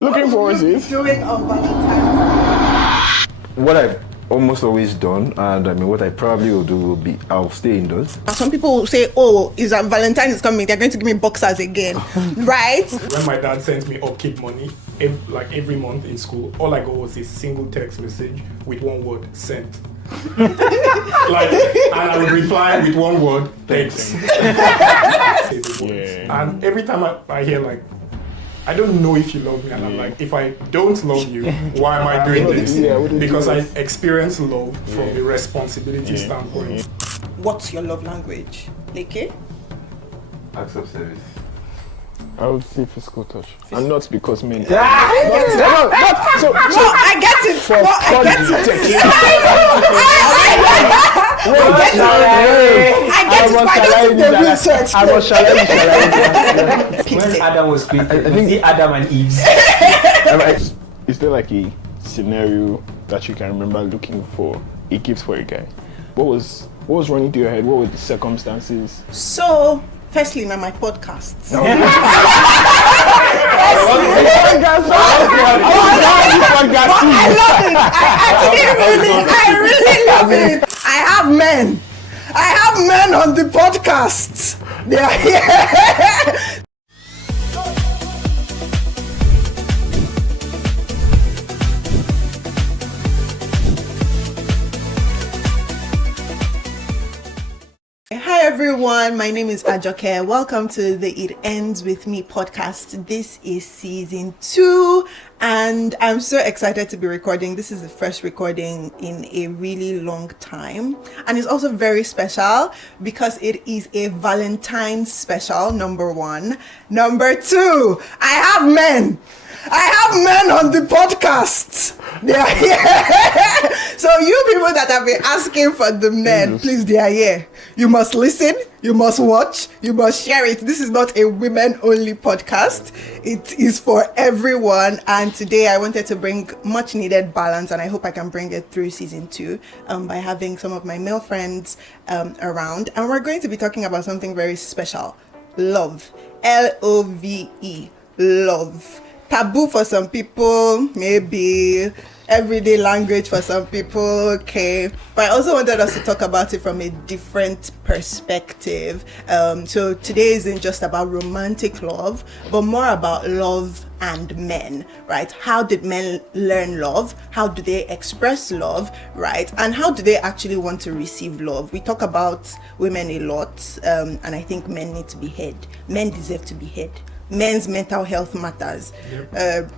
Looking forward to it. Doing on Valentine's Day. What I've almost always done, and I mean what I probably will do will be I'll stay indoors. Some people will say, oh, is that Valentine is coming, they're going to give me boxers again. Right? When my dad sent me upkeep money, every month in school, all I got was a single text message with one word, sent. And I would reply with one word, thanks. And every time I hear I don't know if you love me, and I'm like, if I don't love you, why am I doing this? Because I experience love from a responsibility standpoint. What's your love language? Leke? Acts of service. I would say physical touch. And not because men. I get it. When Adam was created, I think Adam and Eve. Is there like a scenario that you can remember looking for a gift for a guy? What was running through your head? What were the circumstances? So, firstly, now my podcasts. I really love it. I have men on the podcast. They are here. Hi everyone, my name is Ajoke. Welcome to the It Ends With Me podcast. This is season 2 and I'm so excited to be recording. This is the first recording in a really long time, and it's also very special because it is a Valentine's special, number 1. Number 2, I have men on the podcast. They are here. So you people that have been asking for the men, please, they are here. You must listen, you must watch, you must share it. This is not a women-only podcast. It is for everyone. And today I wanted to bring much-needed balance, and I hope I can bring it through season 2 by having some of my male friends around. And we're going to be talking about something very special. Love. L-O-V-E. Love. Taboo for some people, maybe everyday language for some people, okay. But I also wanted us to talk about it from a different perspective. So today isn't just about romantic love, but more about love and men, right? How did men learn love? How do they express love, right? And how do they actually want to receive love? We talk about women a lot, and I think men need to be heard. Men deserve to be heard. Men's mental health matters. Yep.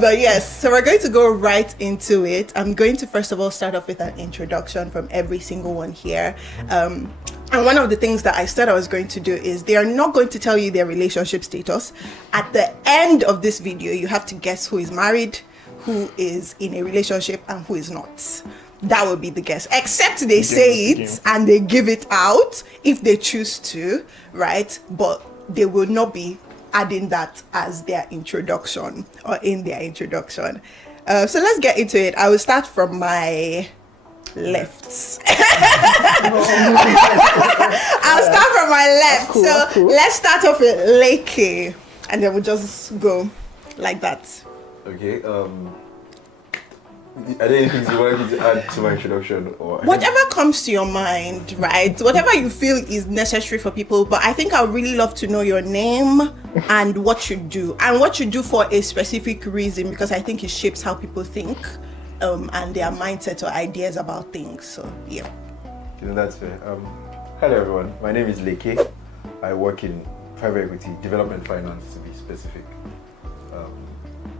But yes, so we're going to go right into it. I'm going to first of all start off with an introduction from every single one here. And one of the things that I said I was going to do is they are not going to tell you their relationship status. At the end of this video, you have to guess who is married, who is in a relationship, and who is not. That would be the guess, except they say it and they give it out if they choose to, right? But they will not be adding that as their introduction or in their introduction. So let's get into it. I will start from my left. I'll start from my left. Cool. Let's start off with Leke, and then we'll just go like that. Okay. Are there anything you want me to add to my introduction, or whatever comes to your mind, right? Whatever you feel is necessary for people. But I think I would really love to know your name and what you do, and what you do for a specific reason, because I think it shapes how people think and their mindset or ideas about things. So yeah. That's fair. Hello everyone. My name is Leke. I work in private equity, development finance to be specific.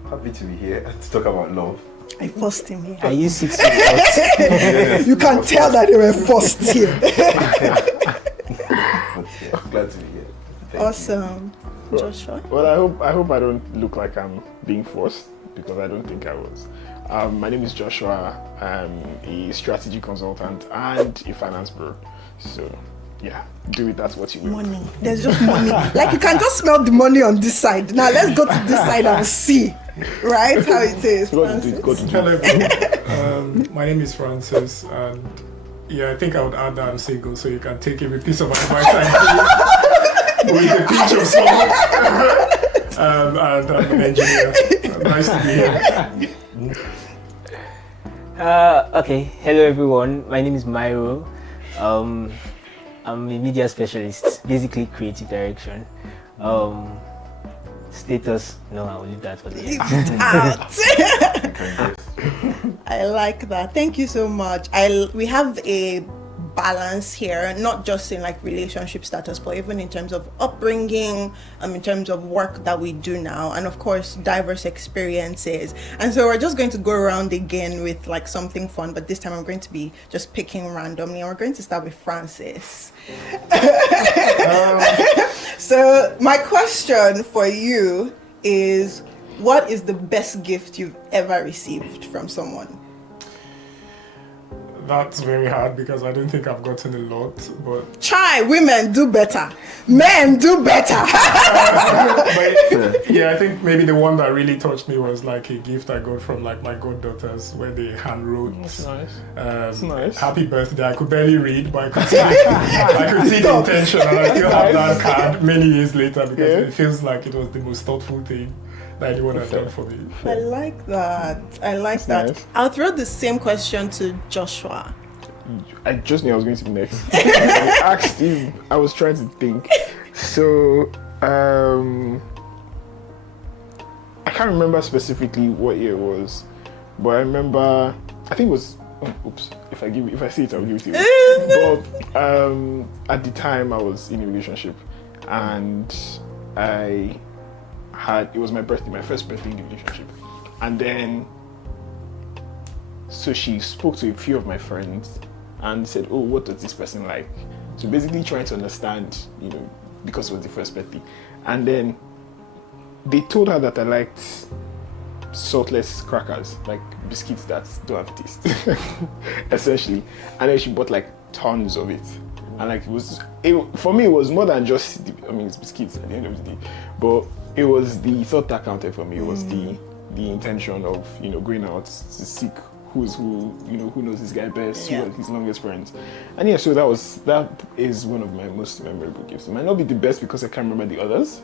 Happy to be here to talk about love. I forced him here. Are you 6 years old? You can tell that they were forced here. But yeah, glad to be here. Awesome. Joshua? Well, I hope I don't look like I'm being forced, because I don't think I was. My name is Joshua. I'm a strategy consultant and a finance bro. So yeah, do with that what you will. Money. There's just money. Like you can just smell the money on this side. Now let's go to this side and see. Right? How it is. Hello everyone. My name is Francis, and yeah, I think I would add that I'm single, so you can take every piece of advice I give with a pinch of salt. and I'm an engineer. Nice to be here. Okay, hello everyone. My name is Myro. I'm a media specialist, basically creative direction. Status, no, I will leave that for the end. Out. I like that. Thank you so much. We have a balance here, not just in like relationship status, but even in terms of upbringing, in terms of work that we do now, and of course diverse experiences. And so we're just going to go around again with like something fun, but this time I'm going to be just picking randomly, and we're going to start with Francis. So my question for you is, what is the best gift you've ever received from someone? That's very hard because I don't think I've gotten a lot, but Try, women do better. Men do better. but yeah, I think maybe the one that really touched me was like a gift I got from like my goddaughters, where they hand wrote That's nice. That's nice. happy birthday. I could barely read, but I could see the intention, and I still have that card many years later because it feels like it was the most thoughtful thing that anyone has done for me. I like that. That's that. nice. I'll throw the same question to Joshua. I just knew I was going to be next. I asked him. I was trying to think. So, I can't remember specifically what year it was, but I remember. I think it was. Oops. If I see it, I'll give it to you. But at the time, I was in a relationship, and it was my birthday, my first birthday in the relationship, and then so she spoke to a few of my friends and said, "Oh, what does this person like?" So basically trying to understand, because it was the first birthday, and then they told her that I liked saltless crackers, like biscuits that don't have taste, essentially, and then she bought like tons of it. And like for me, it was more than just it's biscuits at the end of the day, but it was the thought that counted for me. It was the intention of going out to seek who's who, who knows this guy best, who are his longest friends, and so that is one of my most memorable gifts. It might not be the best because I can't remember the others,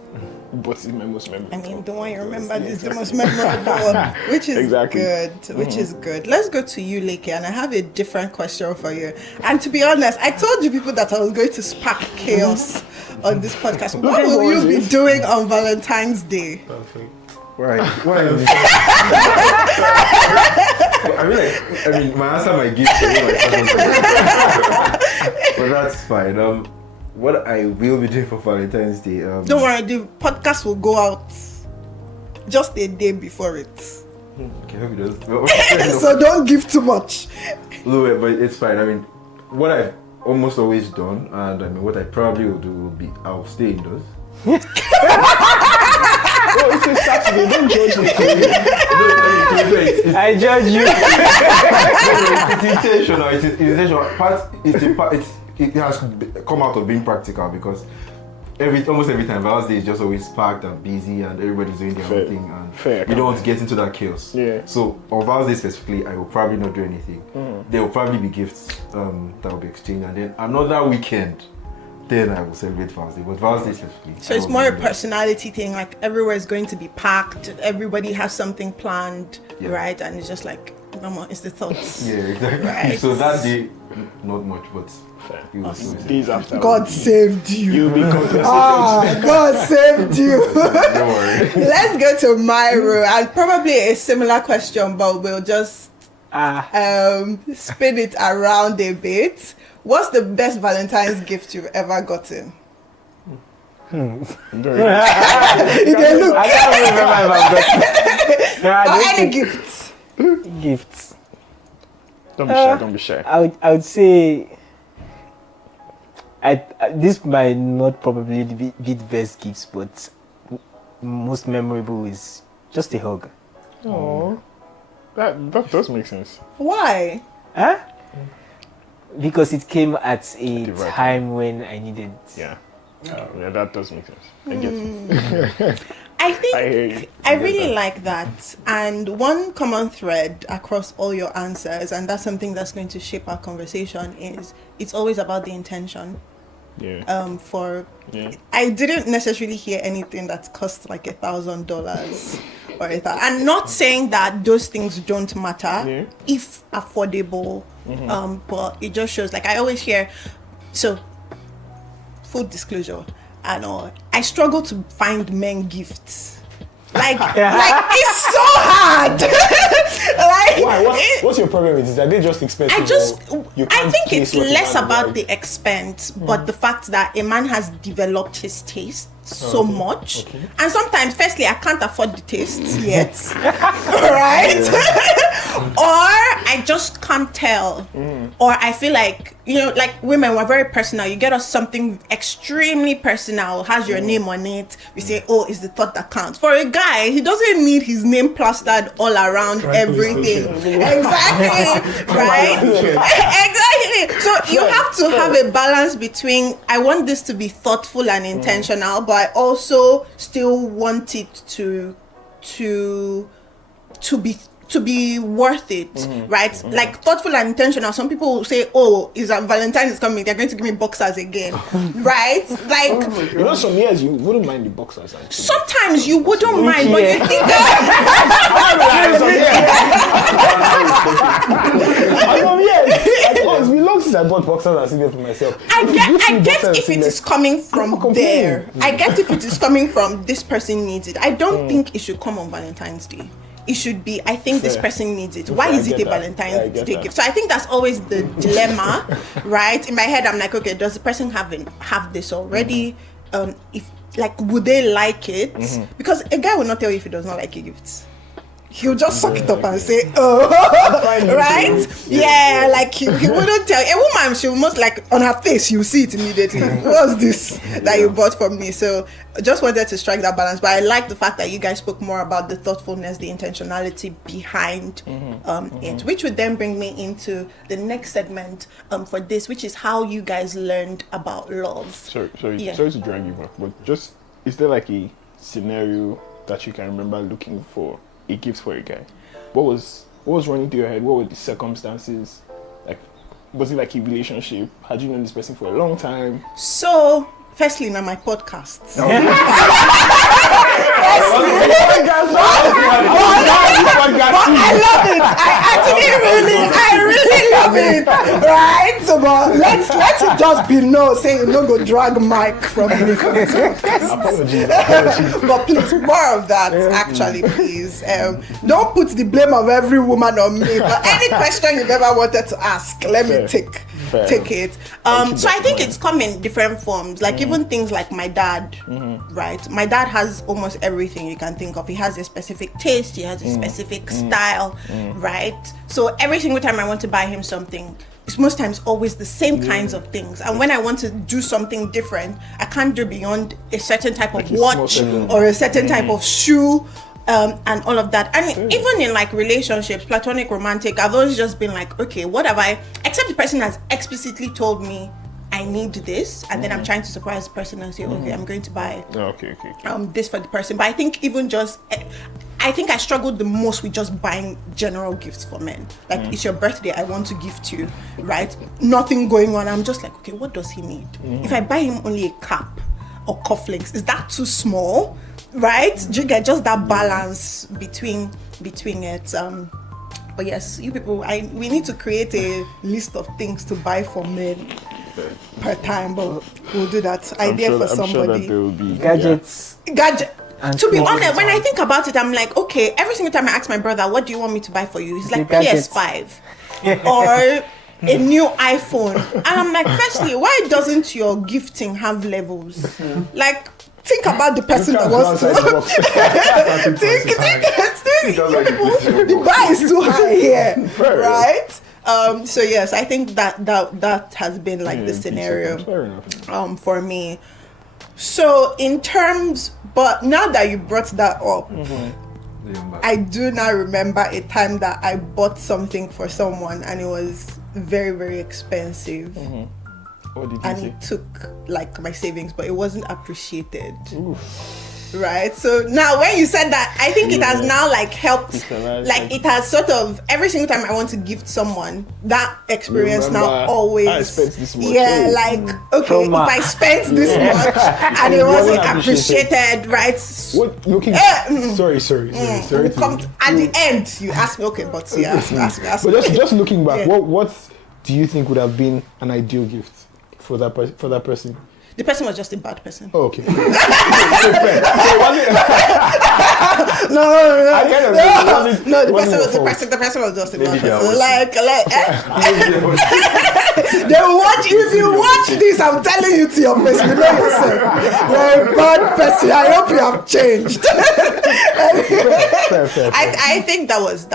but it's my most memorable. The one you remember is the most memorable one, which is good. Which is good. Let's go to you, Leke, and I have a different question for you. And to be honest, I told you people that I was going to spark chaos on this podcast. What will you be doing on Valentine's Day? Perfect. Right. Well, my answer might give but that's fine. What I will be doing for Valentine's Day. Don't worry, the podcast will go out just a day before it. Okay, hope it does. So don't give too much. No, but it's fine. What I've almost always done, and what I probably will do will be I'll stay indoors. Oh, it's a Saturday. Don't judge me. I judge you. It's intentional. It has come out of being practical because almost every time Val's Day is just always packed and busy and everybody's doing their own thing and you don't want to get into that chaos. Yeah. So on Val's Day specifically, I will probably not do anything. There will probably be gifts that will be exchanged, and then another weekend. Then I will celebrate Val's Day, but Val's Day specifically. So it's more a personality thing, like everywhere is going to be packed, everybody has something planned, right? And it's just like, it's the thoughts. Yeah, exactly. Right. So that day, not much, but days after. God saved you. You'll be compensated. God saved you. Don't worry. Let's go to Myro, and probably a similar question, but we'll just spin it around a bit. What's the best Valentine's gift you've ever gotten? Very I can't remember if I've got Any gifts? gifts. Don't be shy. I would say this might not probably be the best gifts, but most memorable is just a hug. Oh, that does make sense. Why? Huh? Because it came at a right time when I needed. Yeah, that does make sense. I get it. I think I hear you. I really like that. And one common thread across all your answers, and that's something that's going to shape our conversation, is it's always about the intention. For I didn't necessarily hear anything that cost like $1,000 or and not saying that those things don't matter if affordable, but it just shows, like I always hear. So full disclosure, and all, I struggle to find men gifts. Like it's so hard. Like, why? What's your problem with this? Are they just expensive? I think it's less about the expense, but the fact that a man has developed his taste so much, and sometimes, firstly, I can't afford the taste yet, right? Or I just can't tell, or I feel like, you know, like women, we're very personal. You get us something extremely personal, has your name on it. We say, oh, it's the thought that counts. For a guy, he doesn't need his name plastered all around everything. Exactly, right? Exactly. So you have to have a balance between, I want this to be thoughtful and intentional, but I also still want it to be worth it, right? Like thoughtful and intentional. Some people will say, oh, Valentine is coming, they're going to give me boxers again, right? Like, you know, some years you wouldn't mind the boxers. Actually. Sometimes you wouldn't mind, but you think it's been long since I bought boxers and seen them for myself. I get if it is coming from there. I get if it is coming from this person needs it. I don't think it should come on Valentine's Day. It should be, I think this person needs it. Why is it a Valentine's Day gift? So I think that's always the dilemma, right? In my head, I'm like, okay, does the person have this already? If, like, would they like it? Because a guy will not tell you if he does not like your gifts. He'll just suck it up and say, oh, right? Yeah, like he wouldn't tell. A woman, she will most, like, on her face, you see it immediately. What's this that you bought from me? So I just wanted to strike that balance. But I like the fact that you guys spoke more about the thoughtfulness, the intentionality behind it, which would then bring me into the next segment for this, which is how you guys learned about love. Sorry to drag you back, but just, is there like a scenario that you can remember looking for a gift for a guy? What was running through your head? What were the circumstances? Like, was it like a relationship? Had you known this person for a long time? So, firstly, now my podcast. I love it. I really love it. Right? So, but let's it just be saying no go drag mic from me. Apologies. But please, more of that, actually, please. Don't put the blame of every woman on me. But any question you've ever wanted to ask, let me take it. So I think it's come in different forms. Like even things like my dad, right? My dad has almost everything you can think of. He has a specific taste. He has a specific style, right? So every single time I want to buy him something, it's most times always the same kinds of things. And when I want to do something different, I can't do beyond a certain type of watch or a certain type of shoe. And all of that. And even in like relationships, platonic, romantic, I've always just been like, okay, what have I, except the person has explicitly told me I need this, and then I'm trying to surprise the person and say, okay, I'm going to buy this for the person. But I think even just, I think I struggled the most with just buying general gifts for men. Like, it's your birthday, I want to gift you, right? Nothing going on. I'm just like, okay, what does he need? If I buy him only a cap or cufflinks, is that too small? Right? Do you get just that balance between it? But yes, you people, we need to create a list of things to buy for men per time, but we'll do that. Idea for somebody. I'm sure that there will be gadgets. To be honest, when I think about it, I'm like, okay, every single time I ask my brother, what do you want me to buy for you? He's like, PS5 or a new iPhone. And I'm like, firstly, why doesn't your gifting have levels? Like, think about the person that wants to. think. The bar is too high here, right? So yes, I think that has been like the scenario for me. So in terms, but now that you brought that up, I do now remember a time that I bought something for someone and it was very, very expensive. What did you say? It took like my savings, but it wasn't appreciated. right? So now when you said that, I think it has now like helped, like it has sort of, every single time I want to gift someone, that experience now always, I spent this much. like, okay, if I spent this much and it wasn't appreciated, right? What, looking, sorry. At the end, you ask me, okay, but ask me. But just looking back, what do you think would have been an ideal gift for that person? The person was just a bad person. Oh, okay. No. No. The person was just a bad person. Like, they watch. If you watch this, I'm telling you to your face, you know yourself. You're a bad person. I hope you have changed. Fair. I think that was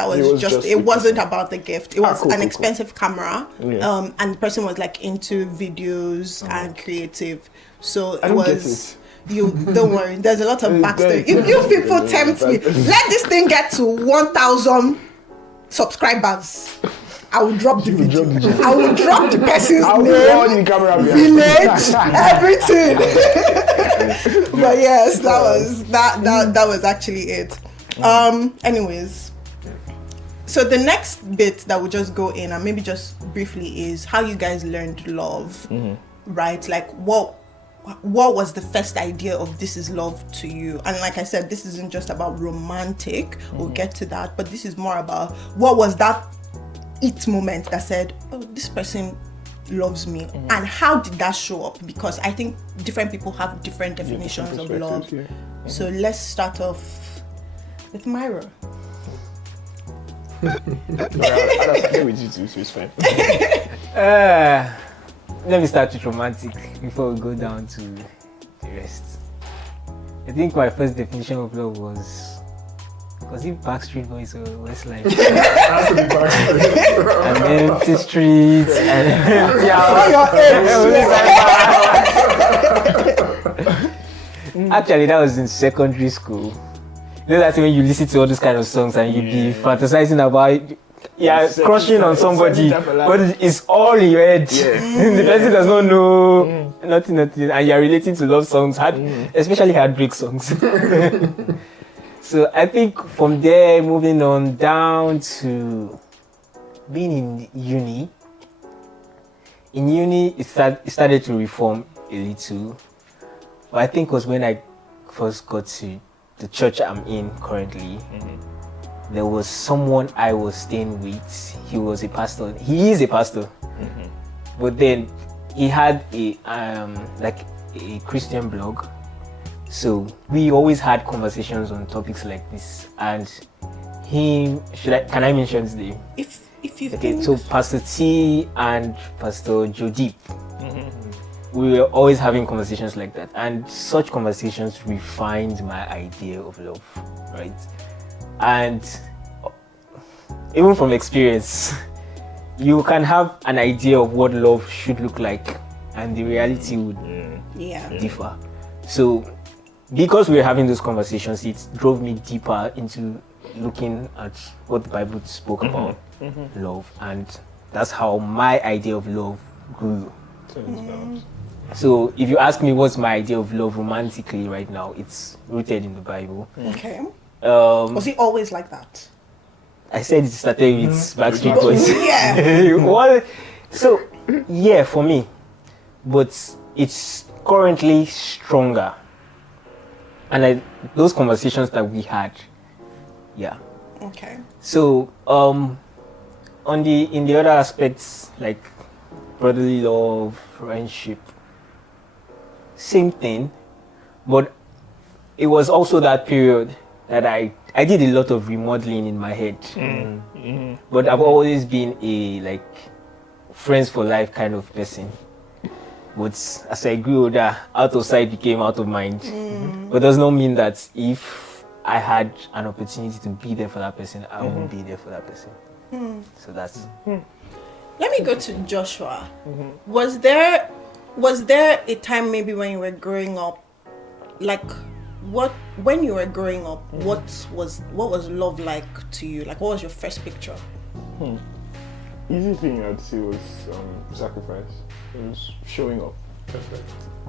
just. It wasn't about the gift. It was an expensive camera, and the person was like into videos and creative. So it was. You don't worry. There's a lot of backstory. If you people tempt me, let this thing get to 1,000 subscribers. I will drop the video. I will drop the person's name, village, everything. But yes, that was actually it. Anyways, so the next bit that we'll just go in and maybe just briefly is how you guys learned love, right? Like what was the first idea of this is love to you? And like I said, this isn't just about romantic, we'll get to that, but this is more about what was that it moment that said, oh, this person loves me, and how did that show up? Because I think different people have different definitions of love. So let's start off with Myra. I'll start with you too, so it's fine. Let me start with romantic before we go down to the rest. I think my first definition of love was it Backstreet Boys or Westlife? Has to be Backstreet. And empty streets and Actually, that was in secondary school. You know, that's when you listen to all those kind of songs and you be fantasizing about crushing on somebody, but it's all in your head. The person does not know nothing, and you're relating to love songs, especially heartbreak songs. So I think from there, moving on down to being in uni. In uni, it started to reform a little, but I think it was when I first got to the church I'm in currently. There was someone I was staying with. He was a pastor. He is a pastor. But then he had a Christian blog. So we always had conversations on topics like this. And can I mention his name? If you think. So Pastor T and Pastor Jodip. We were always having conversations like that. And such conversations refined my idea of love, right? And even from experience, you can have an idea of what love should look like, and the reality would differ. So, because we were having those conversations, it drove me deeper into looking at what the Bible spoke about love, and that's how my idea of love grew. So, if you ask me what's my idea of love romantically right now, it's rooted in the Bible. Okay. Was he always like that? I said it started with Backstreet Boys. For me. But it's currently stronger. And those conversations that we had, Okay. So, in the other aspects, like brotherly love, friendship, same thing. But it was also that period that I did a lot of remodeling in my head. But I've always been a friends for life kind of person. But as I grew older, out of sight became out of mind. But does not mean that if I had an opportunity to be there for that person, I won't be there for that person. So that's. Let me go to Joshua. Was there a time maybe when you were growing up, when you were growing up, what was love like to you? Like, what was your first picture? Easy thing I'd say was sacrifice. It was showing up.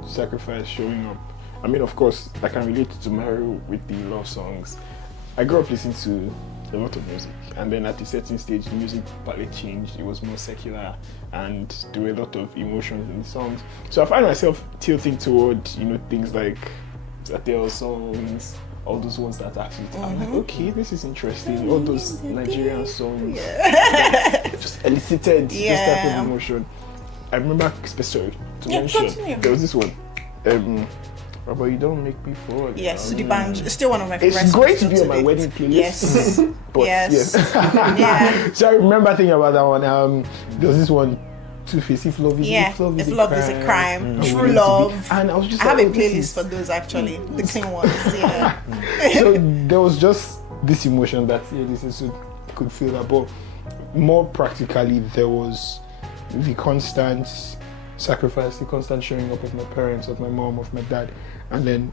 Sacrifice, showing up. I mean, of course, I can relate to Mario with the love songs. I grew up listening to a lot of music, and then at a certain stage, the music partly changed. It was more secular, and there were a lot of emotions in the songs. So I find myself tilting toward, things like Adele songs, all those ones that actually, I'm like, okay, this is interesting. All those Nigerian songs that just elicited this type of emotion. I remember, sorry, to mention, there was this one. But you don't make me fall. Yes, the band is still one of my favorites. It's great to be on my wedding playlist. Yes. But yes. Yeah. So I remember thinking about that one. There was this one, Two-Face, if love is a crime. True love. And I was just I have a playlist for those actually. The clean ones. Yeah. So there was just this emotion that this could feel that, but more practically there was the constant sacrifice, the constant showing up of my parents, of my mom, of my dad, and then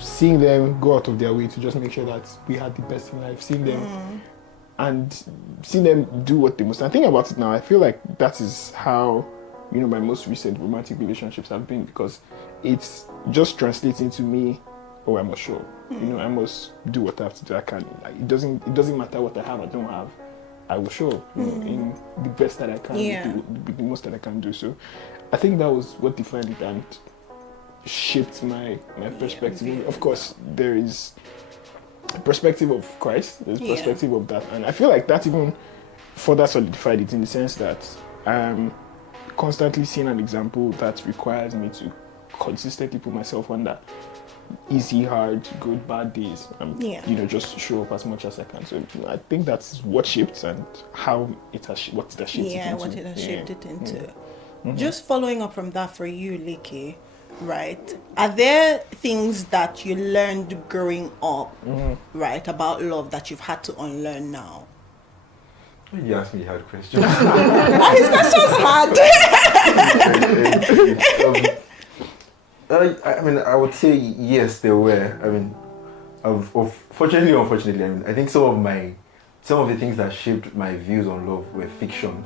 seeing them go out of their way to just make sure that we had the best in life, seeing them and seeing them do what they must. And thinking about it now, I feel like that is how my most recent romantic relationships have been, because it's just translating to me, I must show, I must do what I have to do. I can. It doesn't matter what I have, I don't have. I will show in the best that I can, the most that I can do. So I think that was what defined it and shaped my perspective. Of course, there is a perspective of Christ, there's a perspective of that. And I feel like that even further solidified it in the sense that I'm constantly seeing an example that requires me to consistently put myself under easy, hard, good, bad days, and just show up as much as I can. So I think that's what shaped and how it has shaped it into. What it has shaped it into. Mm-hmm. Just following up from that for you, Leke, right? Are there things that you learned growing up, right, about love that you've had to unlearn now? You asked me hard questions. His questions hard. I mean, I would say yes, there were. I mean, fortunately or unfortunately, I think some of the things that shaped my views on love were fiction.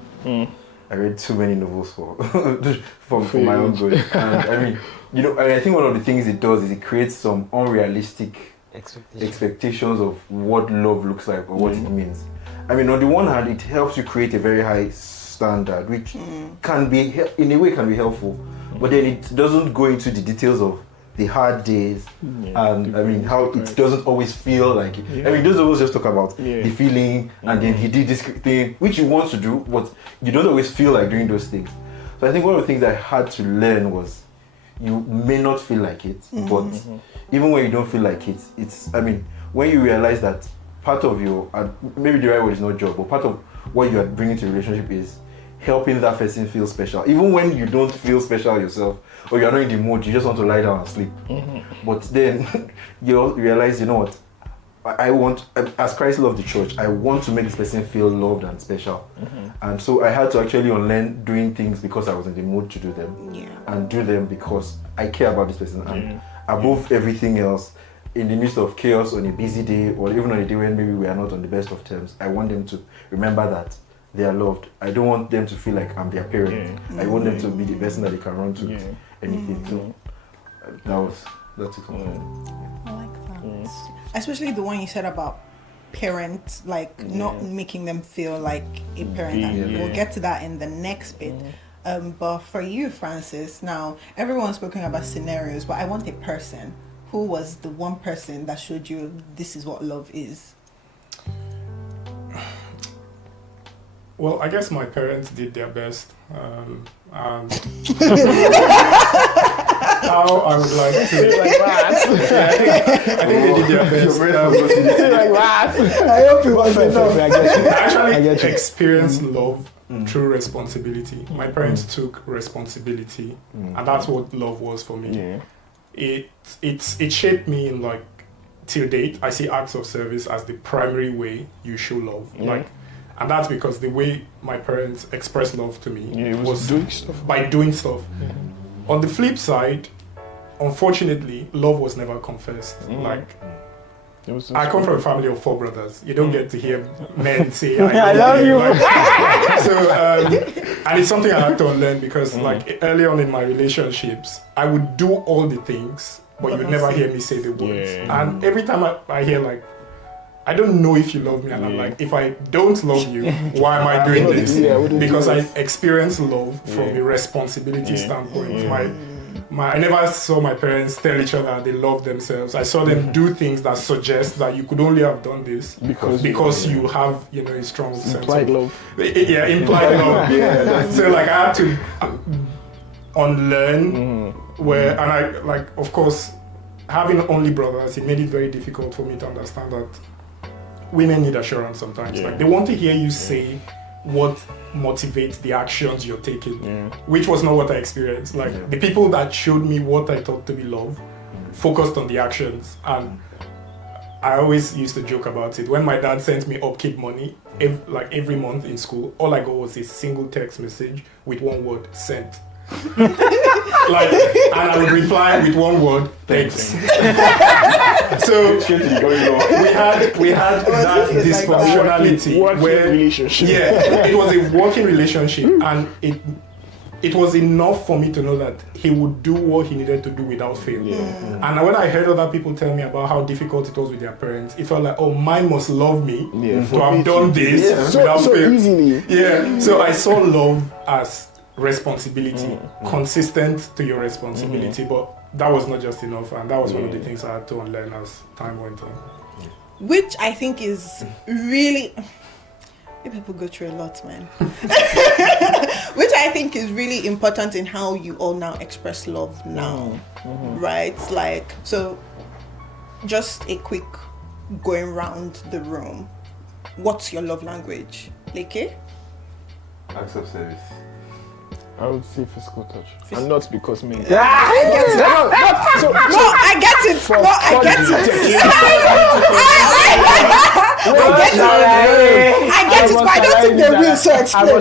I read too many novels for my own good. And I think one of the things it does is it creates some unrealistic expectations of what love looks like or what it means. I mean, on the one hand, it helps you create a very high standard, which can be, in a way, can be helpful. But then it doesn't go into the details of the hard days and how it doesn't always feel like it. It doesn't always just talk about the feeling and then he did this thing, which you want to do, but you don't always feel like doing those things. So I think one of the things I had to learn was you may not feel like it, but even when you don't feel like it, when you realize that part of your, maybe the right word is not job, but part of what you are bringing to a relationship is helping that person feel special. Even when you don't feel special yourself, or you're not in the mood, you just want to lie down and sleep. But then you realize, what? I want, as Christ loved the church, I want to make this person feel loved and special. And so I had to actually unlearn doing things because I was in the mood to do them. And do them because I care about this person. And above everything else, in the midst of chaos on a busy day, or even on a day when maybe we are not on the best of terms, I want them to remember that they are loved. I don't want them to feel like I'm their parent. I want them to be the person that they can run to anything. So that's it. I like that. Especially the one you said about parents, not making them feel like a parent. And we'll get to that in the next bit. But for you, Francis, now everyone's spoken about scenarios, but I want a person. Who was the one person that showed you this is what love is? Well, I guess my parents did their best. And how I would like to... I think they did their best. I hope it was enough. I actually experienced love through responsibility. My parents took responsibility, and that's what love was for me. It shaped me in till date. I see acts of service as the primary way you show love. And that's because the way my parents expressed love to me was doing stuff. By doing stuff. On the flip side, unfortunately, love was never confessed. I come from a family of 4 brothers. You don't get to hear men say, I love you. And it's something I had to unlearn because early on in my relationships, I would do all the things but you'd never hear me say the words. Yeah. And every time I hear like, I don't know if you love me, and I'm like, if I don't love you, why am I doing this? Because I experience love from a responsibility standpoint. I never saw my parents tell each other they love themselves. I saw them do things that suggest that you could only have done this because you have, a strong sense Implied love. Yeah, implied love. Yeah. So like I had to unlearn and I like, of course, having only brothers, it made it very difficult for me to understand that women need assurance sometimes. Like they want to hear you say what motivates the actions you're taking, which was not what I experienced. Like the people that showed me what I thought to be love focused on the actions, and I always used to joke about it. When my dad sent me upkeep money every month in school, all I got was a single text message with one word, sent. And I would reply with one word, thanks. So we had that dysfunctionality where relationship. Yeah, it was a working relationship, and it was enough for me to know that he would do what he needed to do without fail. And when I heard other people tell me about how difficult it was with their parents, it felt like, oh, mine must love me to have done this without fail. Easily. Yeah, so I saw love as responsibility, consistent to your responsibility, but that was not just enough, and that was one of the things I had to unlearn as time went on. Which I think is really, people go through a lot, man. Which I think is really important in how you all now express love now, right? Like, so just a quick going round the room. What's your love language, Leke? Acts of service. I would say physical touch. And not because me. I get it. I get it. I get it, but I don't think they will, so explain.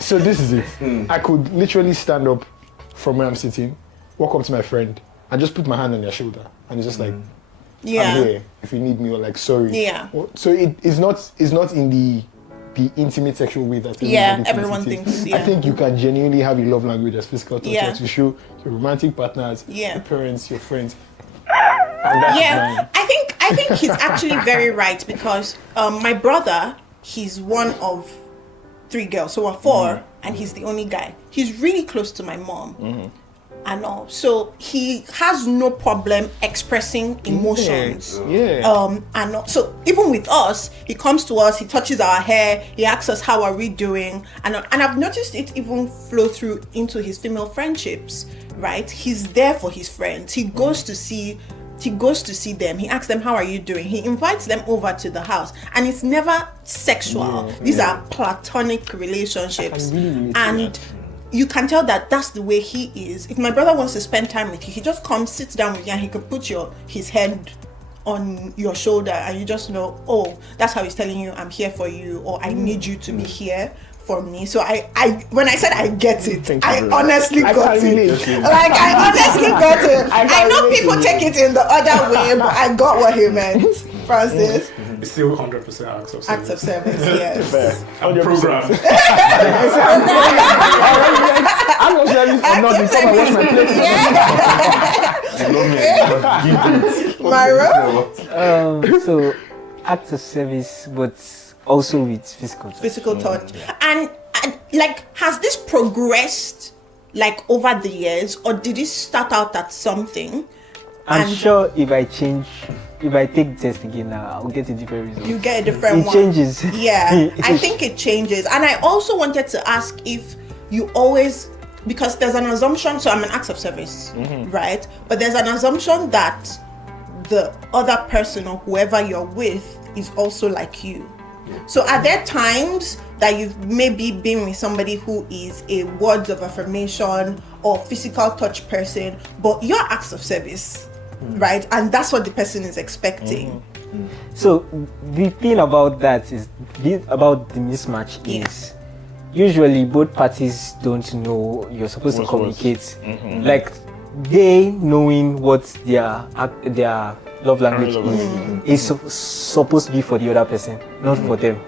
So this is it. I could literally stand up from where I'm sitting, walk up to my friend, and just put my hand on their shoulder. And it's just like, I'm here if you need me, or like, sorry. Yeah. So it's not in the intimate sexual way that everyone thinks. I think you can genuinely have a love language as physical touch to show your romantic partners, your parents, your friends. I think he's actually very right, because my brother, he's one of 3 girls, so we're 4, and he's the only guy. He's really close to my mom. And all, so he has no problem expressing emotions. And all. So even with us, he comes to us, he touches our hair, he asks us how are we doing, and I've noticed it even flow through into his female friendships. Right, he's there for his friends. He goes to see them. He asks them, how are you doing? He invites them over to the house, and it's never sexual. These are platonic relationships, and you can tell that that's the way he is. If my brother wants to spend time with you, he just comes, sits down with you, and he can put his hand on your shoulder, and you just know, oh, that's how he's telling you, I'm here for you, or I need you to be here for me. So I when I said I get it, I honestly got it. Like, I honestly got it. I know people take it in the other way, but I got what he meant. Francis? It's still 100% acts of service. Acts of service, yes. I'm programmed. I'm not sure I'm not before I wash my plate. Myra? So, acts of service, but also with physical touch. And like, has this progressed like over the years, or did it start out at something? I'm sure if I take the test again now, I'll get a different result. You get a different one. It changes. Yeah, I think it changes. And I also wanted to ask if you always, because there's an assumption, so I'm an acts of service, right? But there's an assumption that the other person or whoever you're with is also like you. So are there times that you've maybe been with somebody who is a words of affirmation or physical touch person, but you're acts of service, right? And that's what the person is expecting. So the thing about that is, about the mismatch is, usually both parties don't know you're supposed to communicate. Like, they knowing what their love language is supposed to be for the other person, not for them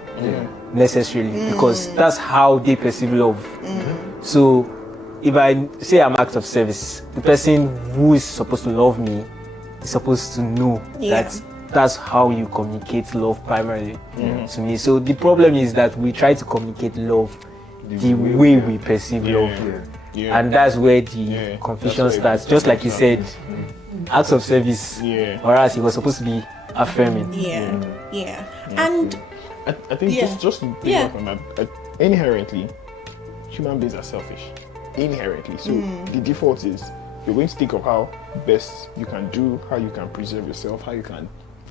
necessarily, because that's how they perceive love. So if I say I'm act of service, the person who is supposed to love me is supposed to know that that's how you communicate love primarily to me. So the problem is that we try to communicate love the way we perceive love. And that's where the confusion starts. Just like you said, acts of service, whereas he was supposed to be affirming. And I think just to pick up on that, inherently, human beings are selfish. Inherently. So the default is you're going to think of how best you can do, how you can preserve yourself, how you can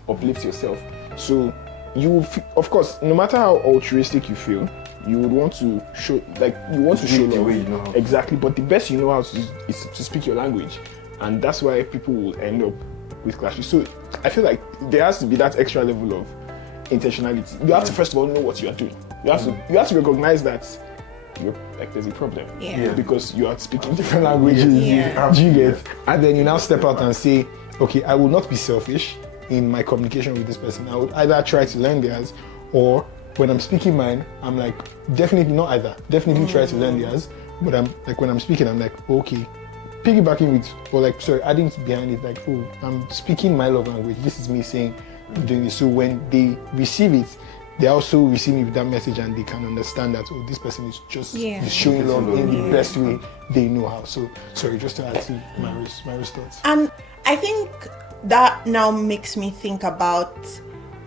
uplift yourself. So you, of course, no matter how altruistic you feel, you would want to show, show love. Way you know how. Exactly, but the best you know how to is to speak your language, and that's why people will end up with clashes. So I feel like there has to be that extra level of intentionality. You have to first of all know what you are doing. You have to recognize that there's a problem because you are speaking different languages. Do you get? And then you now step out and say, okay, I will not be selfish in my communication with this person. I would either try to learn theirs, or when I'm speaking mine, I'm like, definitely not either. Definitely try to learn theirs. But I'm like, when I'm speaking, I'm like, okay, piggybacking with, or like, sorry, adding behind it, like, oh, I'm speaking my love language. This is me saying, I'm doing this. So when they receive it, they also receive me with that message, and they can understand that, oh, this person is just is showing love in the best way they know how. So, sorry, just to add to my response. And I think that now makes me think about,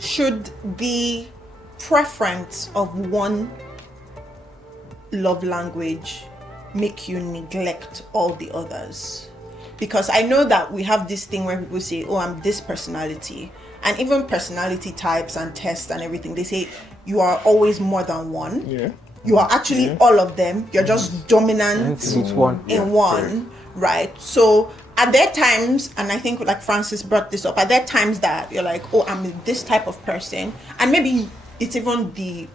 should the preference of one love language make you neglect all the others? Because I know that we have this thing where people say, oh, I'm this personality, and even personality types and tests and everything, they say you are always more than one. You are actually all of them. You're just dominant in one, right? So are there times, and I think like Francis brought this up, are there times that you're like, oh, I'm this type of person, and maybe it's even the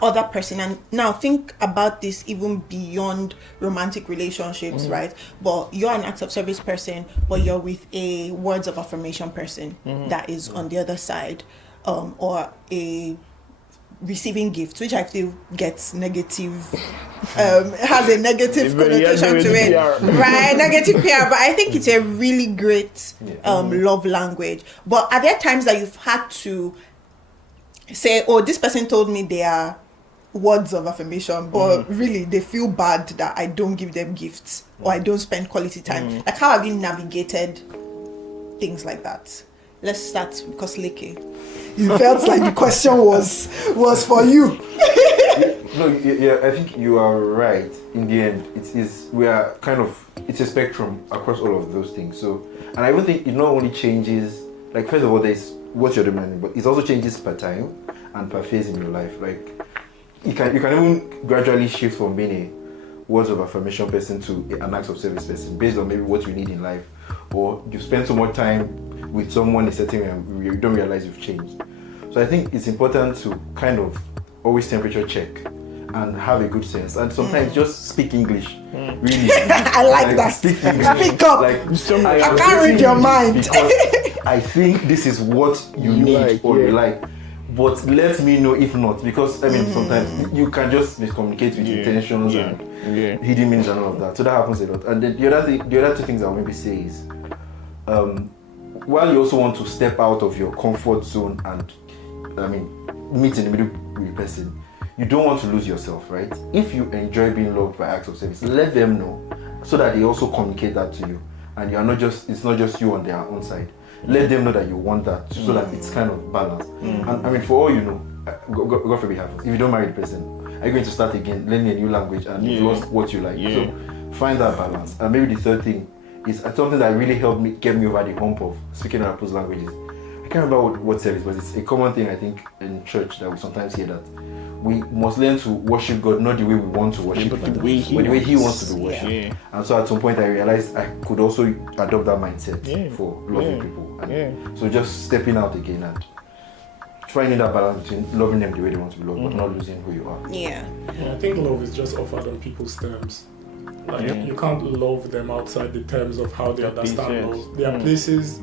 other person, and now think about this even beyond romantic relationships, right? But you're an act of service person, but you're with a words of affirmation person that is on the other side, or a receiving gifts, which I feel gets negative, has a negative connotation to it, right? Negative PR, but I think it's a really great love language. But are there times that you've had to say, oh, this person told me they are words of affirmation, but really they feel bad that I don't give them gifts or I don't spend quality time? Like, how have you navigated things like that? Let's start because Leke, you felt like the question was for you. I think you are right. In the end, it's a spectrum across all of those things. So, and I don't think it not only changes, like, first of all, there's what you're demanding, but it also changes per time and per phase in your life. Like, you can even gradually shift from being a words of affirmation person to an acts of service person based on maybe what you need in life, or you spend so much time with someone in a setting and you don't realize you've changed. So I think it's important to kind of always temperature check and have a good sense, and sometimes just speak English. Really, I like that. Speak English. Speak up. Like, I can't read your mind. I think this is what you need you like. But let me know if not, because I mean sometimes you can just miscommunicate with intentions and hidden meanings and all of that. So that happens a lot. And then the other two things I'll maybe say is, while you also want to step out of your comfort zone and meet in the middle with a person, you don't want to lose yourself, right? If you enjoy being loved by acts of service, let them know so that they also communicate that to you, and it's not just you on their own side. Let them know that you want that, so that it's kind of balanced. And I mean, for all you know, God forbid happens, if you don't marry the person, are you going to start again learning a new language and you've lost what you like? So find that balance. And maybe the third thing is something that really helped me get me over the hump of speaking other people's languages. I can't remember what service, but it's a common thing I think in church that we sometimes hear, that we must learn to worship God not the way we want to worship Him, but the way He wants to be worshipped. And so at some point I realized I could also adopt that mindset for loving people. And so just stepping out again and finding that balance between loving them the way they want to be loved, but not losing who you are. I think love is just offered on people's terms. Like, you can't love them outside the terms of how they understand love. There are places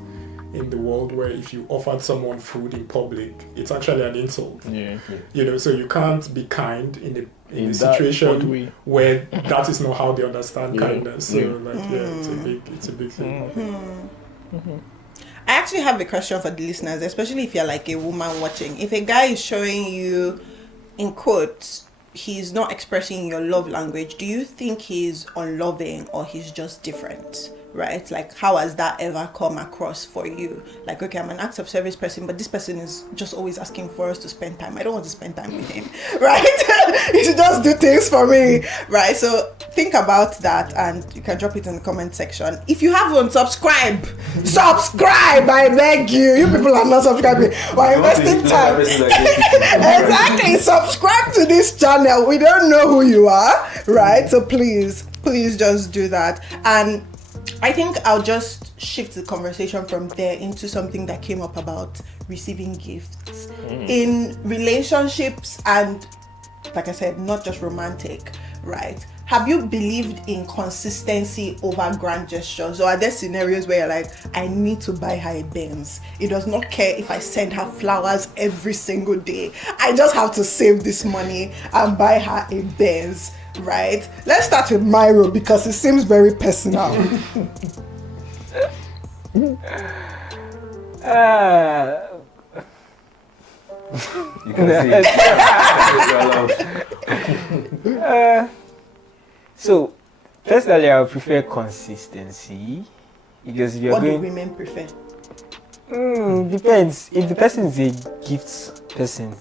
in the world where if you offered someone food in public, it's actually an insult. You know, so you can't be kind in a in a situation where that is not how they understand kindness. So it's a big thing. I actually have a question for the listeners, especially if you're like a woman watching. If a guy is showing you, in quotes, he's not expressing your love language, do you think he's unloving or he's just different? Right? Like, how has that ever come across for you? Like, okay, I'm an acts of service person, but this person is just always asking for us to spend time. I don't want to spend time with him, right? He should just do things for me, right? So think about that, and you can drop it in the comment section. If you haven't, subscribe, I beg you. You people are not subscribing. We're investing time. Exactly. Subscribe to this channel. We don't know who you are, right? So please just do that. And I think I'll just shift the conversation from there into something that came up about receiving gifts in relationships, and like I said, not just romantic, right? Have you believed in consistency over grand gestures, or are there scenarios where you're like, I need to buy her a Benz? It does not care if I send her flowers every single day. I just have to save this money and buy her a Benz. Right? Let's start with Myro because it seems very personal. You can see. So, personally, I would prefer consistency. Because if you're what do women prefer? Depends. If the person is a gift person,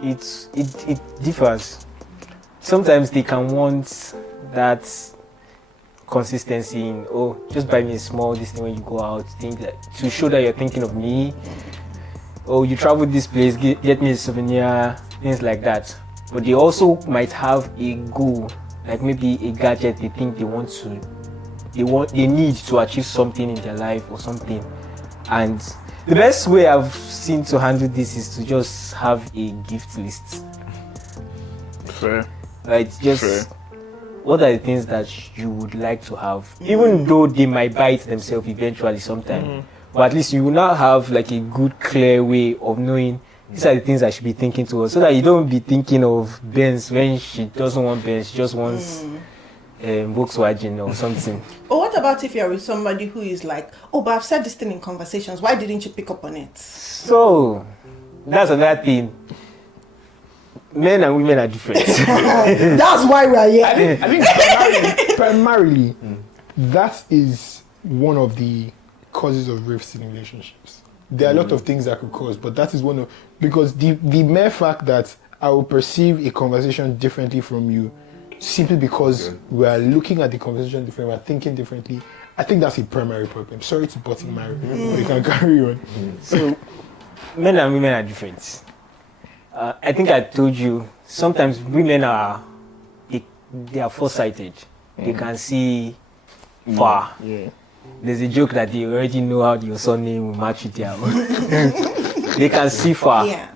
it differs. Sometimes they can want that consistency in, just buy me a small this thing when you go out, think that to show that you're thinking of me. You travel this place, get me a souvenir, things like that. But they also might have a goal, like maybe a gadget they think they need to achieve something in their life or something. And the best way I've seen to handle this is to just have a gift list. Fair. Right, just what are the things that you would like to have, even though they might buy it themselves eventually sometime, but at least you will now have like a good clear way of knowing these are the things I should be thinking towards, so that you don't be thinking of Benz when she doesn't want Benz, she just wants Volkswagen or something. Or what about if you're with somebody who is like, but I've said this thing in conversations, why didn't you pick up on it? So that's another thing. Men and women are different. That's why we are here. I think primarily that is one of the causes of rifts in relationships. There are a lot of things that could cause, but that is one of, because the mere fact that I will perceive a conversation differently from you simply because we are looking at the conversation differently, we are thinking differently, I think that's a primary problem. Sorry to butt in my but you can carry on. So men and women are different. I think I told you, sometimes women they are foresighted. They can see far. Yeah. There's a joke that they already know how your surname will match with their own. They can see far. Yeah.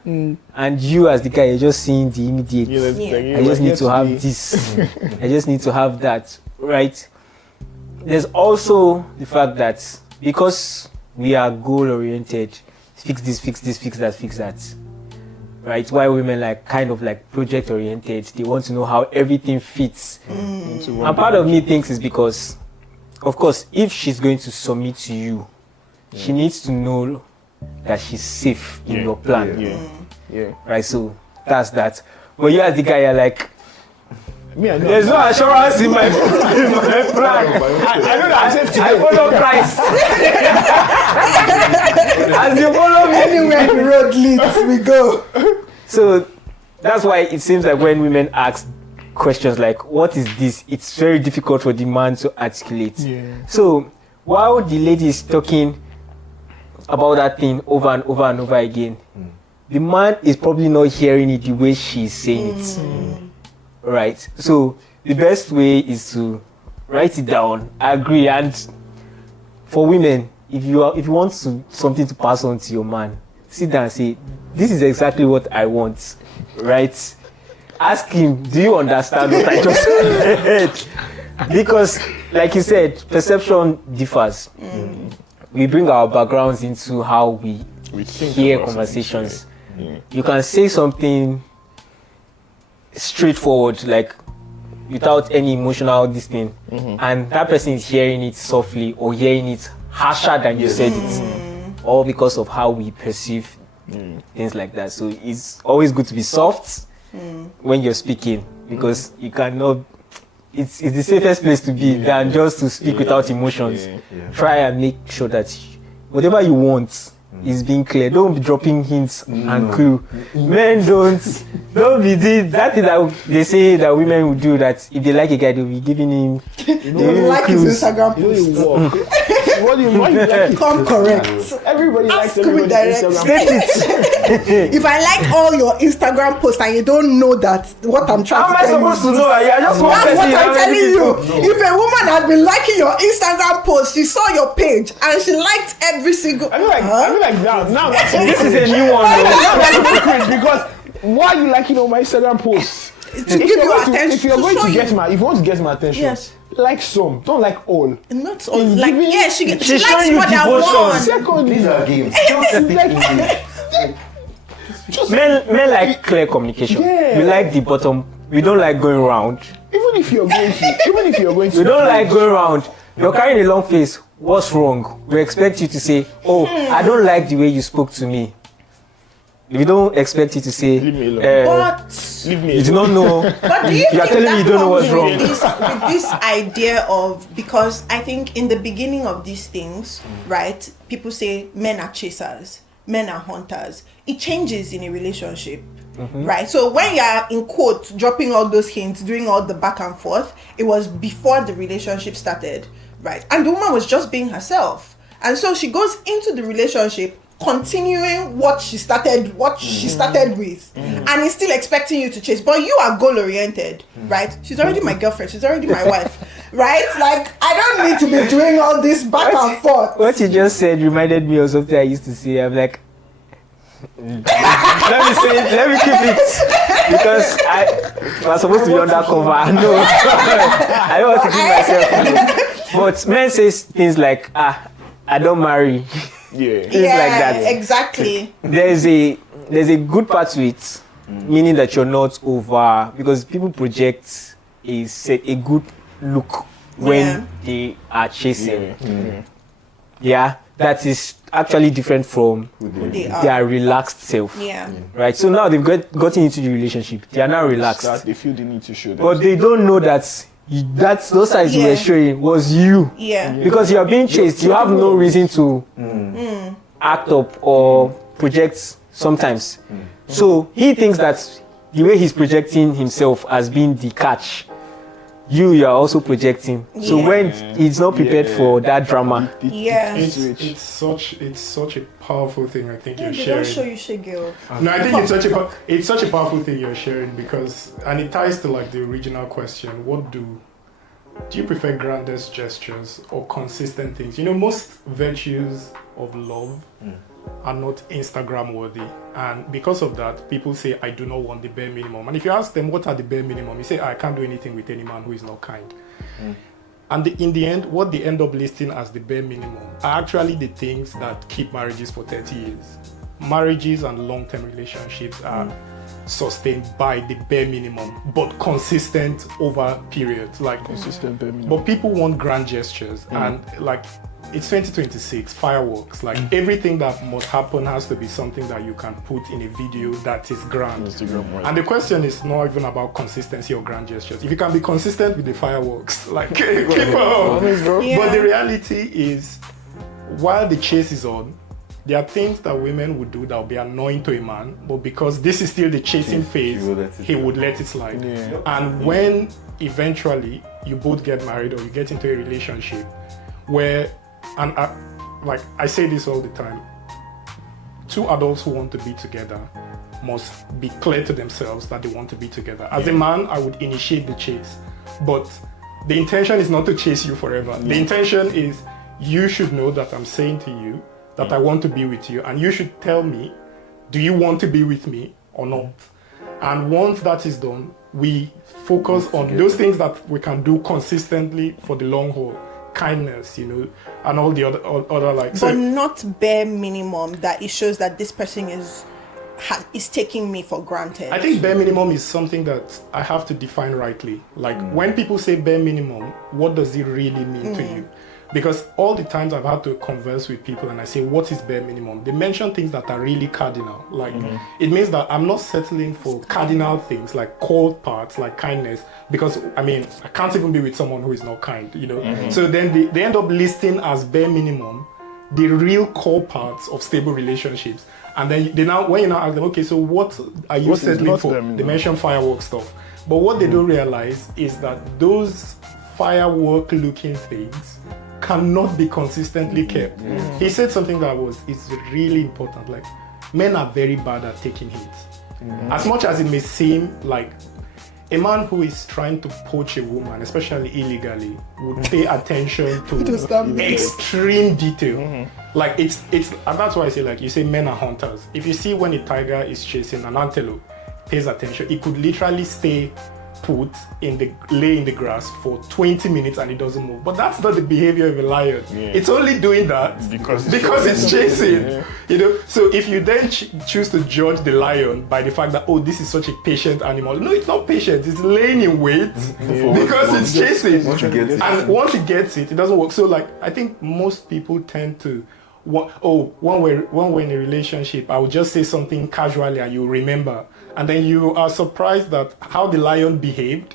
And you as the guy, you're just seeing the immediate. I just need to have this. I just need to have that. Right? There's also the fact that because we are goal-oriented, fix this, fix that. Right, why women kind of project oriented, they want to know how everything fits. And part of me thinks is because, of course, if she's going to submit to you, she needs to know that she's safe in your plan. Yeah. Right, so that's that. But you as the guy, you're like, Me, I know. there's no assurance in my plan. I know that I follow Christ. As you follow me, Anywhere the road leads, we go. So that's why it seems like when women ask questions like, what is this? It's very difficult for the man to articulate. Yeah. So while the lady is talking about that thing over and over and over again, the man is probably not hearing it the way she's saying it. Right? So the best way is to write it down, agree, and for women, if you want something to pass on to your man, sit down and say, this is exactly what I want, right? Ask him, do you understand what I just said? Because, like you said, perception differs. We bring our backgrounds into how we think hear about conversations. Yeah. You can say something straightforward, like without any emotional this thing, and that person is hearing it softly or hearing it harsher than you said it, all because of how we perceive things like that. So it's always good to be soft when you're speaking, because you cannot. It's the safest place to be than just to speak without emotions. Try and make sure that whatever you want is being clear. Don't be dropping hints and clue. Men don't be that thing that they say that women will do, that if they like a guy, they'll be giving him like his Instagram post. What do you like? Come correct. Everybody likes Ask me direct. If I like all your Instagram posts and you don't know that, what I'm trying How am I supposed to know? I just want That's what I'm telling you. No. If a woman has been liking your Instagram post, she saw your page and she liked every single. I feel like now that's This is a new one. now that's hypocrite, because why are you liking all my Instagram posts? To give you attention. If you're to going show to you. get if you want to get my attention, Yes. like some, don't like all. Not all. Like, yeah, she likes showing you more than devotion. one. Secondly, These are games. Men like clear communication. Yeah. We like the bottom. We don't like going around. even if you're going to, We don't like going around. You're carrying a long face. What's wrong? We expect you to say, "Oh, I don't like the way you spoke to me." We don't expect you to say, Leave me alone. But leave me. "You do not know." But do you You are think telling that me you don't know what's comes wrong. with this idea of, because I think in the beginning of these things, right, people say men are chasers, men are hunters. It changes in a relationship, right? So when you're in quote dropping all those hints, doing all the back and forth, it was before the relationship started, right? And the woman was just being herself, and so she goes into the relationship continuing what she started with, and is still expecting you to chase, but you are goal oriented, right? She's already my girlfriend, she's already my wife, right? Like, I don't need to be doing all this back and forth. What you just said reminded me of something I used to say. I'm like, let me keep it, because I was supposed to be undercover. No, I don't want to give myself. But men say things like, I don't marry. Yeah. Things like that. Exactly. There's a good part to it, meaning that you're not over, because people project a good look when they are chasing. Yeah, that is actually different from They their relaxed self. Yeah. Right. So now they've gotten into the relationship. They are now relaxed, They feel they need to show them. but they don't know that those signs you were showing was you. Yeah. Because you are being chased, you have no reason to act up or project sometimes. So he thinks that the way he's projecting himself as being the catch, you are also projecting. So when he's not prepared for that drama, It's such a powerful thing. I think you're They sharing. don't show you shit, girl. No, I think it's such a powerful thing you're sharing, because, and it ties to like the original question: what do you prefer, grandest gestures or consistent things? You know, most virtues of love are not Instagram worthy, and because of that, people say, I do not want the bare minimum. And if you ask them what are the bare minimum, you say, I can't do anything with any man who is not kind. And in the end, what they end up listing as the bare minimum are actually the things that keep marriages for 30 years. Marriages and long-term relationships are sustained by the bare minimum, but consistent over periods. Like Consistent bare minimum. But people want grand gestures, and like, it's 2026, fireworks. Like everything that must happen has to be something that you can put in a video that is grand. And the question is not even about consistency or grand gestures. If you can be consistent with the fireworks, like keep on. But the reality is, while the chase is on, there are things that women would do that will be annoying to a man, but because this is still the chasing phase, he would let it slide. And when eventually you both get married or you get into a relationship where, and like I say this all the time, two adults who want to be together must be clear to themselves that they want to be together. As a man, I would initiate the chase, but the intention is not to chase you forever. The intention is, you should know that I'm saying to you that I want to be with you, and you should tell me, do you want to be with me or not? And once that is done, we focus on those things that we can do consistently for the long haul. Kindness, you know, and all the other like. But not bare minimum that it shows that this person is is taking me for granted. I think bare minimum is something that I have to define rightly. Like when people say bare minimum, what does it really mean to you? Because all the times I've had to converse with people and I say, what is bare minimum? They mention things that are really cardinal. Like it means that I'm not settling for cardinal things like core parts, like kindness, because I mean, I can't even be with someone who is not kind, you know? So then they end up listing as bare minimum the real core parts of stable relationships. And then when you now ask them, okay, so what are you settling for? They mention firework stuff. But what they don't realize is that those firework looking things cannot be consistently kept. He said something that is really important. Like, men are very bad at taking hits. As much as it may seem like a man who is trying to poach a woman, especially illegally, would pay attention to extreme detail. Like it's, and that's why I say, like, you say men are hunters. If you see when a tiger is chasing an antelope, pays attention, it could literally stay put lay in the grass for 20 minutes and it doesn't move. But that's not the behavior of a lion. It's only doing that because it's chasing. You know. So if you then choose to judge the lion by the fact that, oh, this is such a patient animal. No, it's not patient. It's laying in wait because it's chasing. Once it gets it, it doesn't work. So like, I think most people tend to, when we're in a relationship, I would just say something casually and you remember. And then you are surprised that how the lion behaved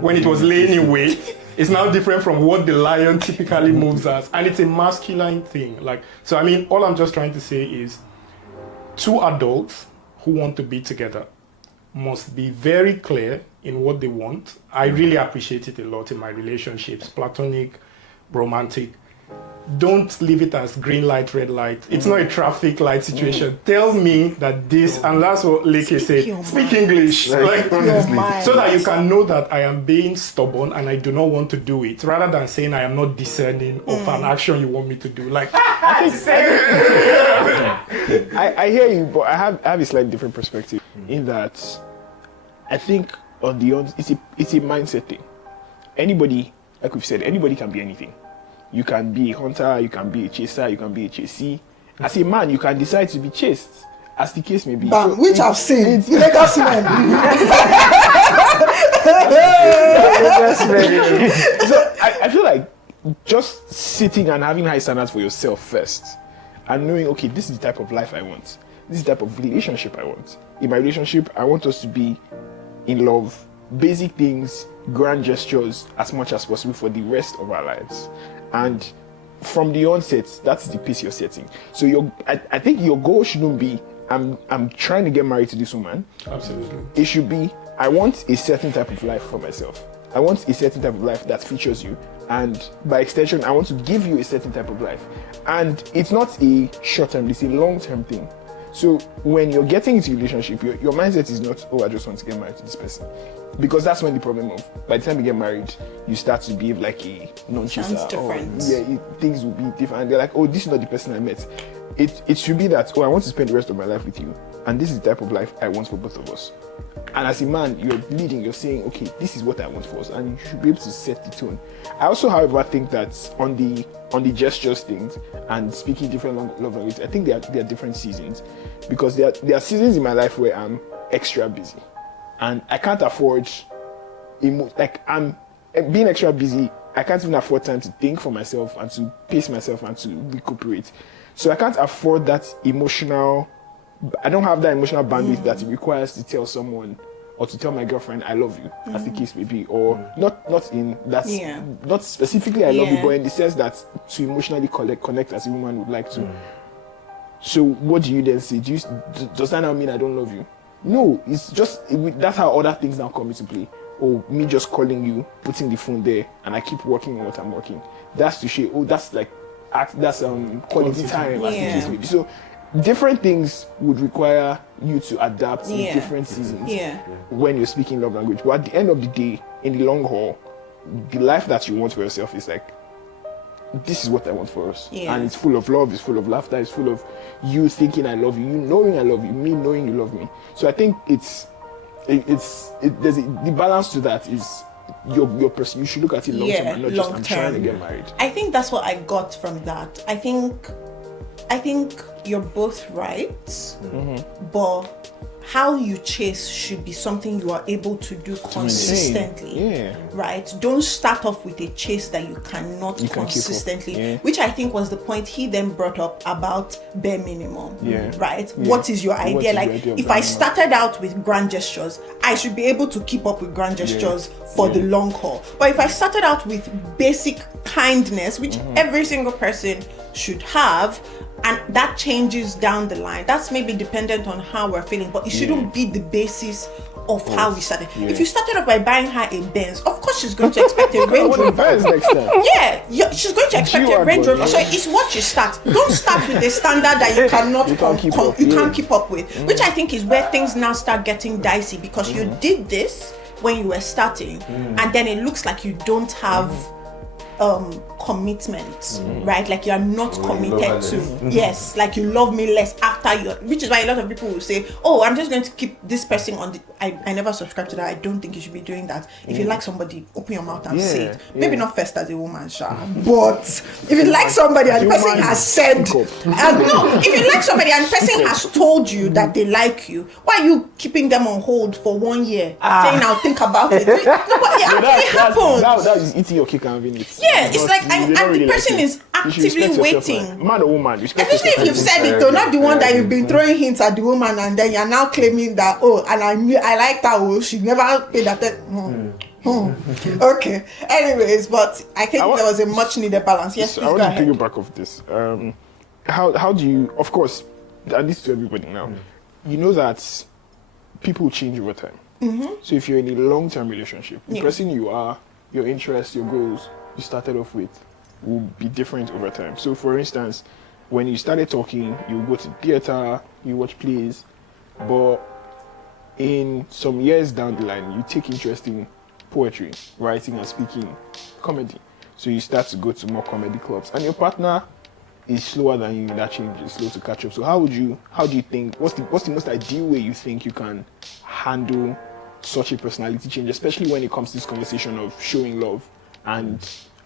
when it was laying in wait is now different from what the lion typically moves as. And it's a masculine thing. Like, so I mean, all I'm just trying to say is two adults who want to be together must be very clear in what they want. I really appreciate it a lot in my relationships, platonic, romantic. Don't leave it as green light, red light. It's not a traffic light situation. Tell me that this, and that's what Leke said, speak English. Like, so that you can know that I am being stubborn and I do not want to do it, rather than saying I am not discerning of an action you want me to do. Like, I hear you, but I have a slightly different perspective in that I think it's a mindset thing. Anybody, like we've said, anybody can be anything. You can be a hunter, you can be a chaser, you can be a chasee. As a man, you can decide to be chased, as the case may be. Bam, which I've seen. Legacy men. So I feel like just sitting and having high standards for yourself first, and knowing, okay, this is the type of life I want. This is the type of relationship I want. In my relationship, I want us to be in love, basic things, grand gestures as much as possible for the rest of our lives. And from the onset, that's the pace you're setting. So I think your goal shouldn't be, I'm trying to get married to this woman. Absolutely. It should be, I want a certain type of life for myself. I want a certain type of life that features you. And by extension, I want to give you a certain type of life. And it's not a short-term, it's a long-term thing. So when you're getting into a relationship, your mindset is not, oh, I just want to get married to this person. Because that's when the problem of, by the time you get married, you start to behave like a non-chaser. Sounds different. Things will be different. And they're like, oh, this is not the person I met. It should be that, oh, I want to spend the rest of my life with you. And this is the type of life I want for both of us. And as a man, you're leading, you're saying, okay, this is what I want for us. And you should be able to set the tone. I also, however, think that on the gestures things and speaking different love languages, I think there are different seasons. Because there are seasons in my life where I'm extra busy. And I can't afford, I'm being extra busy, I can't even afford time to think for myself and to pace myself and to recuperate. So I can't afford that I don't have that emotional bandwidth that it requires to tell someone or to tell my girlfriend I love you, as the case may be, or not in that, not specifically I love you, but in the sense that to emotionally connect as a woman would like to. So what do you then say? Does that now mean I don't love you? No, it's just, that's how other things now come into play. Or me just calling you, putting the phone there, and I keep working on what I'm working. That's to show, oh, that's like, that's quality time, as the case may be. So different things would require you to adapt in different seasons when you're speaking love language. But at the end of the day, in the long haul, the life that you want for yourself is like, this is what I want for us. And it's full of love, it's full of laughter, it's full of you thinking I love you, you knowing I love you, me knowing you love me. So I think there's the balance to that is your person. You should look at it long term and not just I'm trying to get married. I think that's what I got from that. I think you're both right, but how you chase should be something you are able to do consistently. Right? Don't start off with a chase that you cannot consistently, which I think was the point he then brought up about bare minimum. Right? What is your idea? Like, if I started out with grand gestures, I should be able to keep up with grand gestures for the long haul. But if I started out with basic kindness, which every single person should have, and that changes down the line, that's maybe dependent on how we're feeling, but it shouldn't be the basis of how we started. If you started off by buying her a Benz, of course she's going to expect a Range Rover. She's going to expect a Range Rover. So it's what you start. Don't start with a standard that you cannot can't keep up with, which I think is where things now start getting dicey, because you did this when you were starting, and then it looks like you don't have commitment, right? Like you are not committed to. Yes, like you love me less after you, which is why a lot of people will say, oh, I'm just going to keep this person on the. I never subscribe to that. I don't think you should be doing that. If you like somebody, open your mouth and say it. Maybe not first as a woman, but if you like somebody and the person has said, no, if you like somebody and the person has told you that they like you, why are you keeping them on hold for 1 year? Saying I'll think about it. No, but it actually happens. That is eating your cake and having it. Yeah, it's like, and the person is actively waiting. Man or woman, especially if you've said it, though, not the one that you've been throwing hints at the woman and then you're now claiming that, oh, and I like that, oh, she never paid attention. Okay. Anyways, but I think there was a much needed balance. Yes, please I want go to ahead. piggyback off this. How do you, of course, and this to everybody now, you know that people change over time. So if you're in a long-term relationship, the person you are, your interests, your goals you started off with will be different over time. So for instance, when you started talking, you go to theater, you watch plays, but in some years down the line, you take interest in poetry, writing and speaking, comedy. So you start to go to more comedy clubs, and your partner is slower than you in that change, is slow to catch up. So how do you think, what's the most ideal way you think you can handle such a personality change, especially when it comes to this conversation of showing love and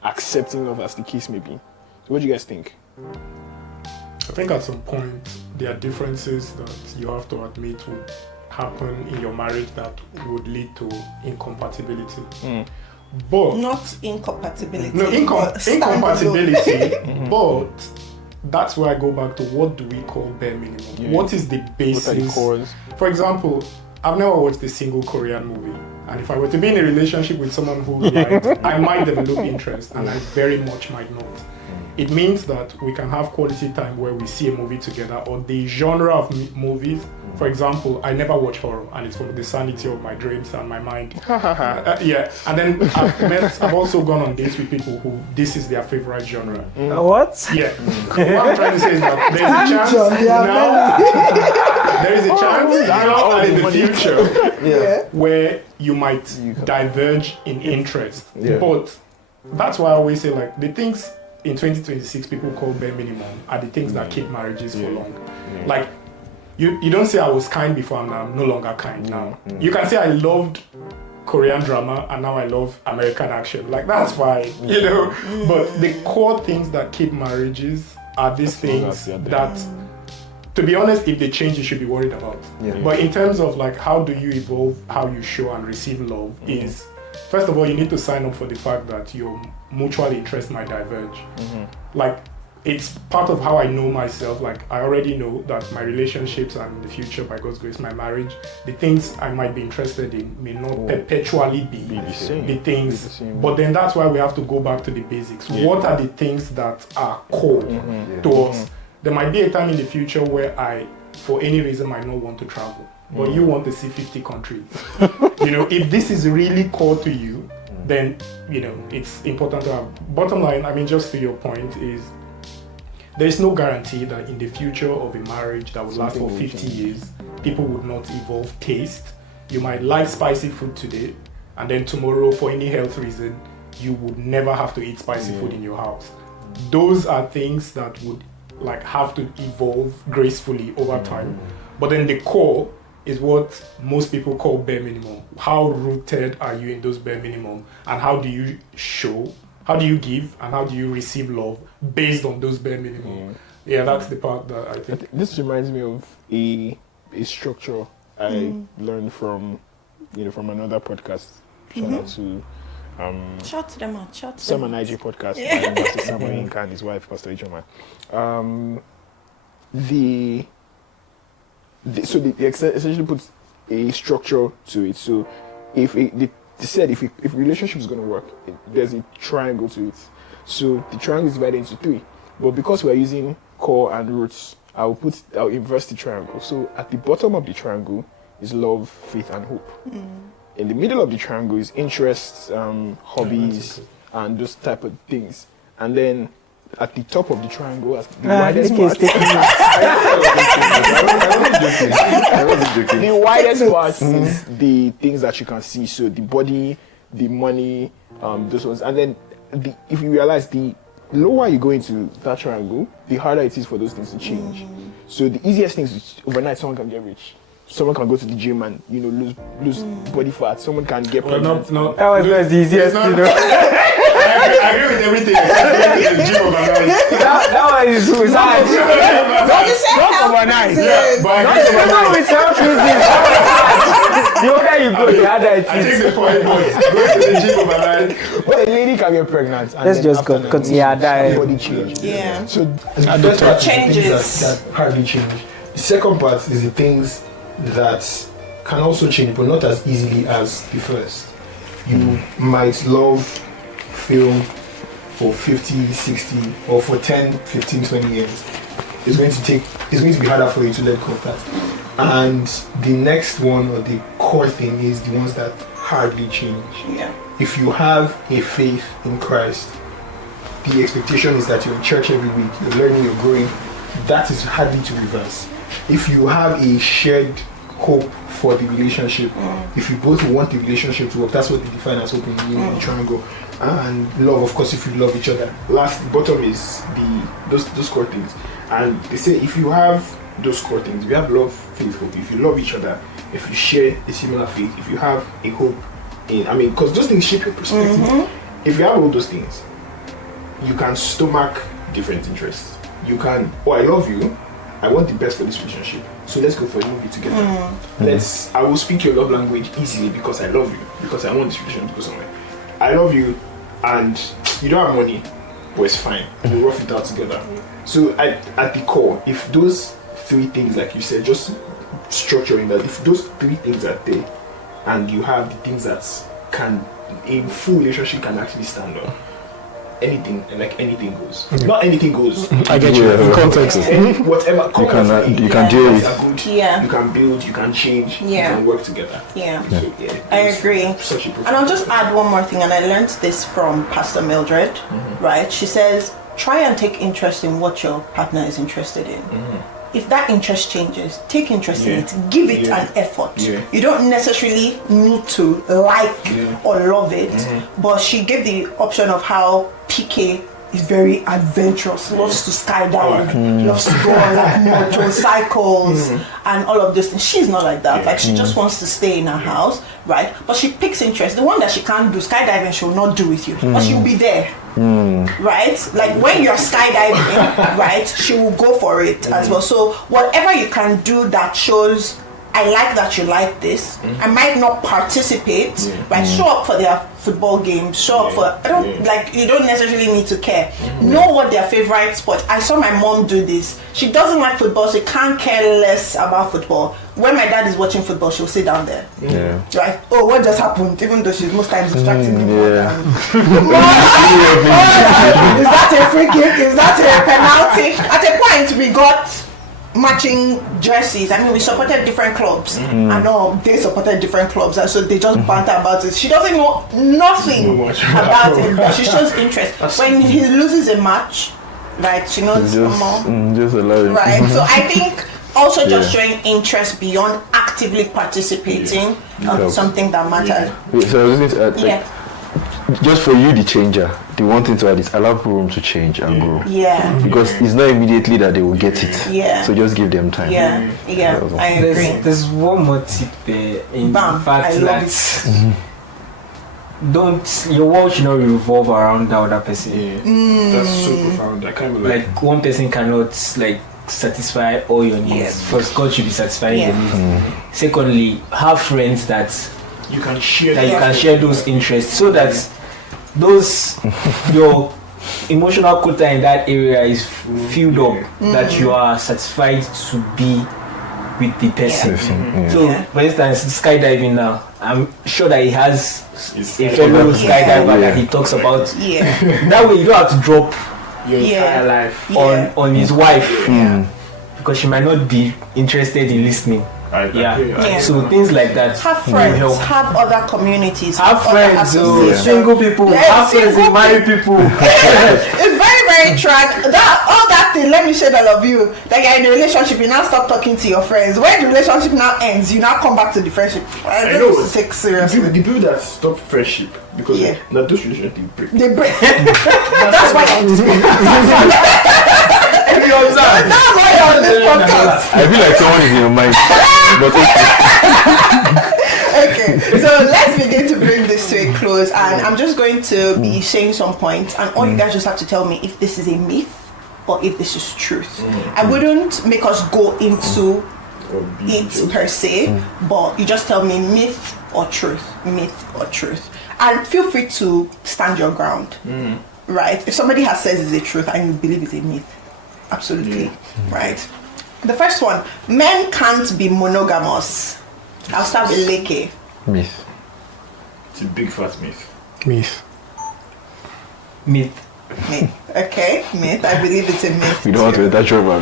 accepting love, as the case may be? So what do you guys think? I think at some point there are differences that you have to admit would happen in your marriage that would lead to incompatibility. But not incompatibility. No, incompatibility. But that's where I go back to, what do we call bare minimum? What is the basis? For example, I've never watched a single Korean movie, and if I were to be in a relationship with someone who liked, I might develop interest, and I very much might not. It means that we can have quality time where we see a movie together, or the genre of movies. For example, I never watch horror, and it's from the sanity of my dreams and my mind. And then I've also gone on dates with people who this is their favorite genre. What? Yeah. What I'm trying to say is that there's a chance now. There is a chance now and in the future where you might diverge in interest. But that's why I always say, like, the things in 2026 people call bare minimum are the things that keep marriages for long. Like, you don't say I was kind before and I'm no longer kind now. You can say I loved Korean drama and now I love American action. Like, that's fine, you know. But the core things that keep marriages are these things that, to be honest, if they change, you should be worried about. But in terms of, like, how do you evolve how you show and receive love is, first of all, you need to sign up for the fact that your mutual interests might diverge. Like, it's part of how I know myself. Like, I already know that my relationships and in the future, by God's grace, my marriage, the things I might be interested in may not perpetually be the things. But then that's why we have to go back to the basics. What are the things that are core to us? There might be a time in the future where I, for any reason, might not want to travel. But you want to see 50 countries. You know, if this is really core to you, then, you know, it's important to have. Bottom line, I mean, just to your point, is there is no guarantee that in the future of a marriage that would last for 50 years, people would not evolve taste. You might like spicy food today, and then tomorrow, for any health reason, you would never have to eat spicy food in your house. Those are things that would, like, have to evolve gracefully over time. But then the core is what most people call bare minimum. How rooted are you in those bare minimum? And how do you show, how do you give, and how do you receive love based on those bare minimum? Yeah, that's the part that I think. This reminds me of a structure I learned from, from another podcast. Shout out to Shout to them out. Shout to Sam them and out. IG podcast by Pastor Samuel Inka and his wife, Pastor Ijoma. So they essentially puts a structure to it. So if they said if relationship is going to work, there's a triangle to it. So the triangle is divided into 3. But because we're using core and roots, I'll inverse the triangle. So at the bottom of the triangle is love, faith, and hope. In the middle of the triangle is interests, hobbies, and those type of things. And then at the top of the triangle, as the widest part, I wasn't joking. the widest part is the things that you can see. So the body, the money, those ones. And then if you realize, the lower you go into that triangle, the harder it is for those things to change. So the easiest thing is overnight someone can get rich. Someone can go to the gym and lose body fat. Someone can get pregnant. No. That was not the easiest, I agree with everything except going to the gym overnight. that one is hard. Don't you say Not health overnight. is- But I Not agree even with with health reasons. The older you go, the harder it I take is. the point, but going to the gym overnight. But a lady can get pregnant. And Let's then just after continue. Yeah, that- body change. Yeah. So And the first part is the Changes. things that hardly change. The second part is the things that can also change, but not as easily as the first. You might love film for 50, 60, or for 10, 15, 20 years. It's going to be harder for you to let go of that. And the next one, or the core thing, is the ones that hardly change. Yeah. If you have a faith in Christ, the expectation is that you're in church every week, you're learning, you're growing. That is hardly to reverse. If you have a shared hope for the relationship, if you both want the relationship to work, that's what they define as hope in the triangle. And love, of course, if you love each other. The bottom is those core things. And they say if you have those core things, if you have love, faith, hope, if you love each other, if you share a similar faith, if you have a hope because those things shape your perspective. If you have all those things, you can stomach different interests. You can, I love you, I want the best for this relationship, so let's go for a movie together. I will speak your love language easily because I love you, because I want this relationship to go somewhere. I love you, and you don't have money, but it's fine. We'll rough it out together. So at the core, if those 3 things, like you said, just structuring that, if those 3 things are there, and you have the things that can, a full relationship can actually stand on, anything goes. Not anything goes. I get you. In context. Whatever. You can deal with. Yeah. You can build. You can change. Yeah. You can work together. Yeah. So, I agree. Such a And I'll just add one more thing, and I learned this from Pastor Mildred, right? She says, try and take interest in what your partner is interested in. If that interest changes, take interest in it, give it an effort. You don't necessarily need to like or love it, but she gave the option of how PK is very adventurous, loves to skydive, loves to go on like motorcycles and all of this. And she's not like that. Like, she just wants to stay in her house, right? But she picks interest. The one that she can't do, skydiving, she'll not do with you, but she'll be there. Right? Like when you're skydiving, right, she will go for it as well. So whatever you can do that shows, I like that you like this. I might not participate, right? Show up for their football games, show up for, you don't necessarily need to care. Know what their favorite sport. I saw my mom do this. She doesn't like football, so she can't care less about football. When my dad is watching football, she'll sit down there. Right? Oh, what just happened? Even though she's most times distracting me more than is that a free kick? Is that a penalty? At a point we got matching jerseys. I mean, we supported different clubs, and they supported different clubs, and so they just banter about it. She doesn't know nothing about it, but she shows interest. When he loses a match, right, she knows more. Just allow it. Right. So I think also just showing interest beyond actively participating on something that matters. So I was going to add, just for you, the changer, the one thing to add is allow room to change and grow. Because it's not immediately that they will get it. So just give them time. I agree. There's one more tip there in the fact that your world should not revolve around the other person. That's so profound. I can't believe. Like one person cannot satisfy all your needs. Yes. First, God should be satisfying your needs. Secondly, have friends that You can share you can share those interests, so that those your emotional quota in that area is filled up, that you are satisfied to be with the person. So, for instance, skydiving now, I'm sure that he has a fellow skydiver that he talks about. That way, you don't have to drop your entire life on his wife, because she might not be interested in listening. So things like that. Have friends, have other communities, have friends, single people, have friends and married people. It's very, very tragic. All that thing, let me share all of you. Like you're in a relationship, you now stop talking to your friends. When the relationship now ends, you now come back to the friendship. I don't know, take seriously. The people that stop friendship because those relationships they break. That's why I I feel like someone is in your mind. But okay, so let's begin to bring this to a close, and I'm just going to be saying some points, and all you guys just have to tell me if this is a myth or if this is truth. I wouldn't make us go into it per se, but you just tell me myth or truth, and feel free to stand your ground. Right? If somebody has said it's a truth and you believe it's a myth, absolutely, right? The first one, men can't be monogamous. I'll start with Leke. Myth. It's a big fat myth. Myth. Okay, myth. I believe it's a myth. We don't want to let that trouble. I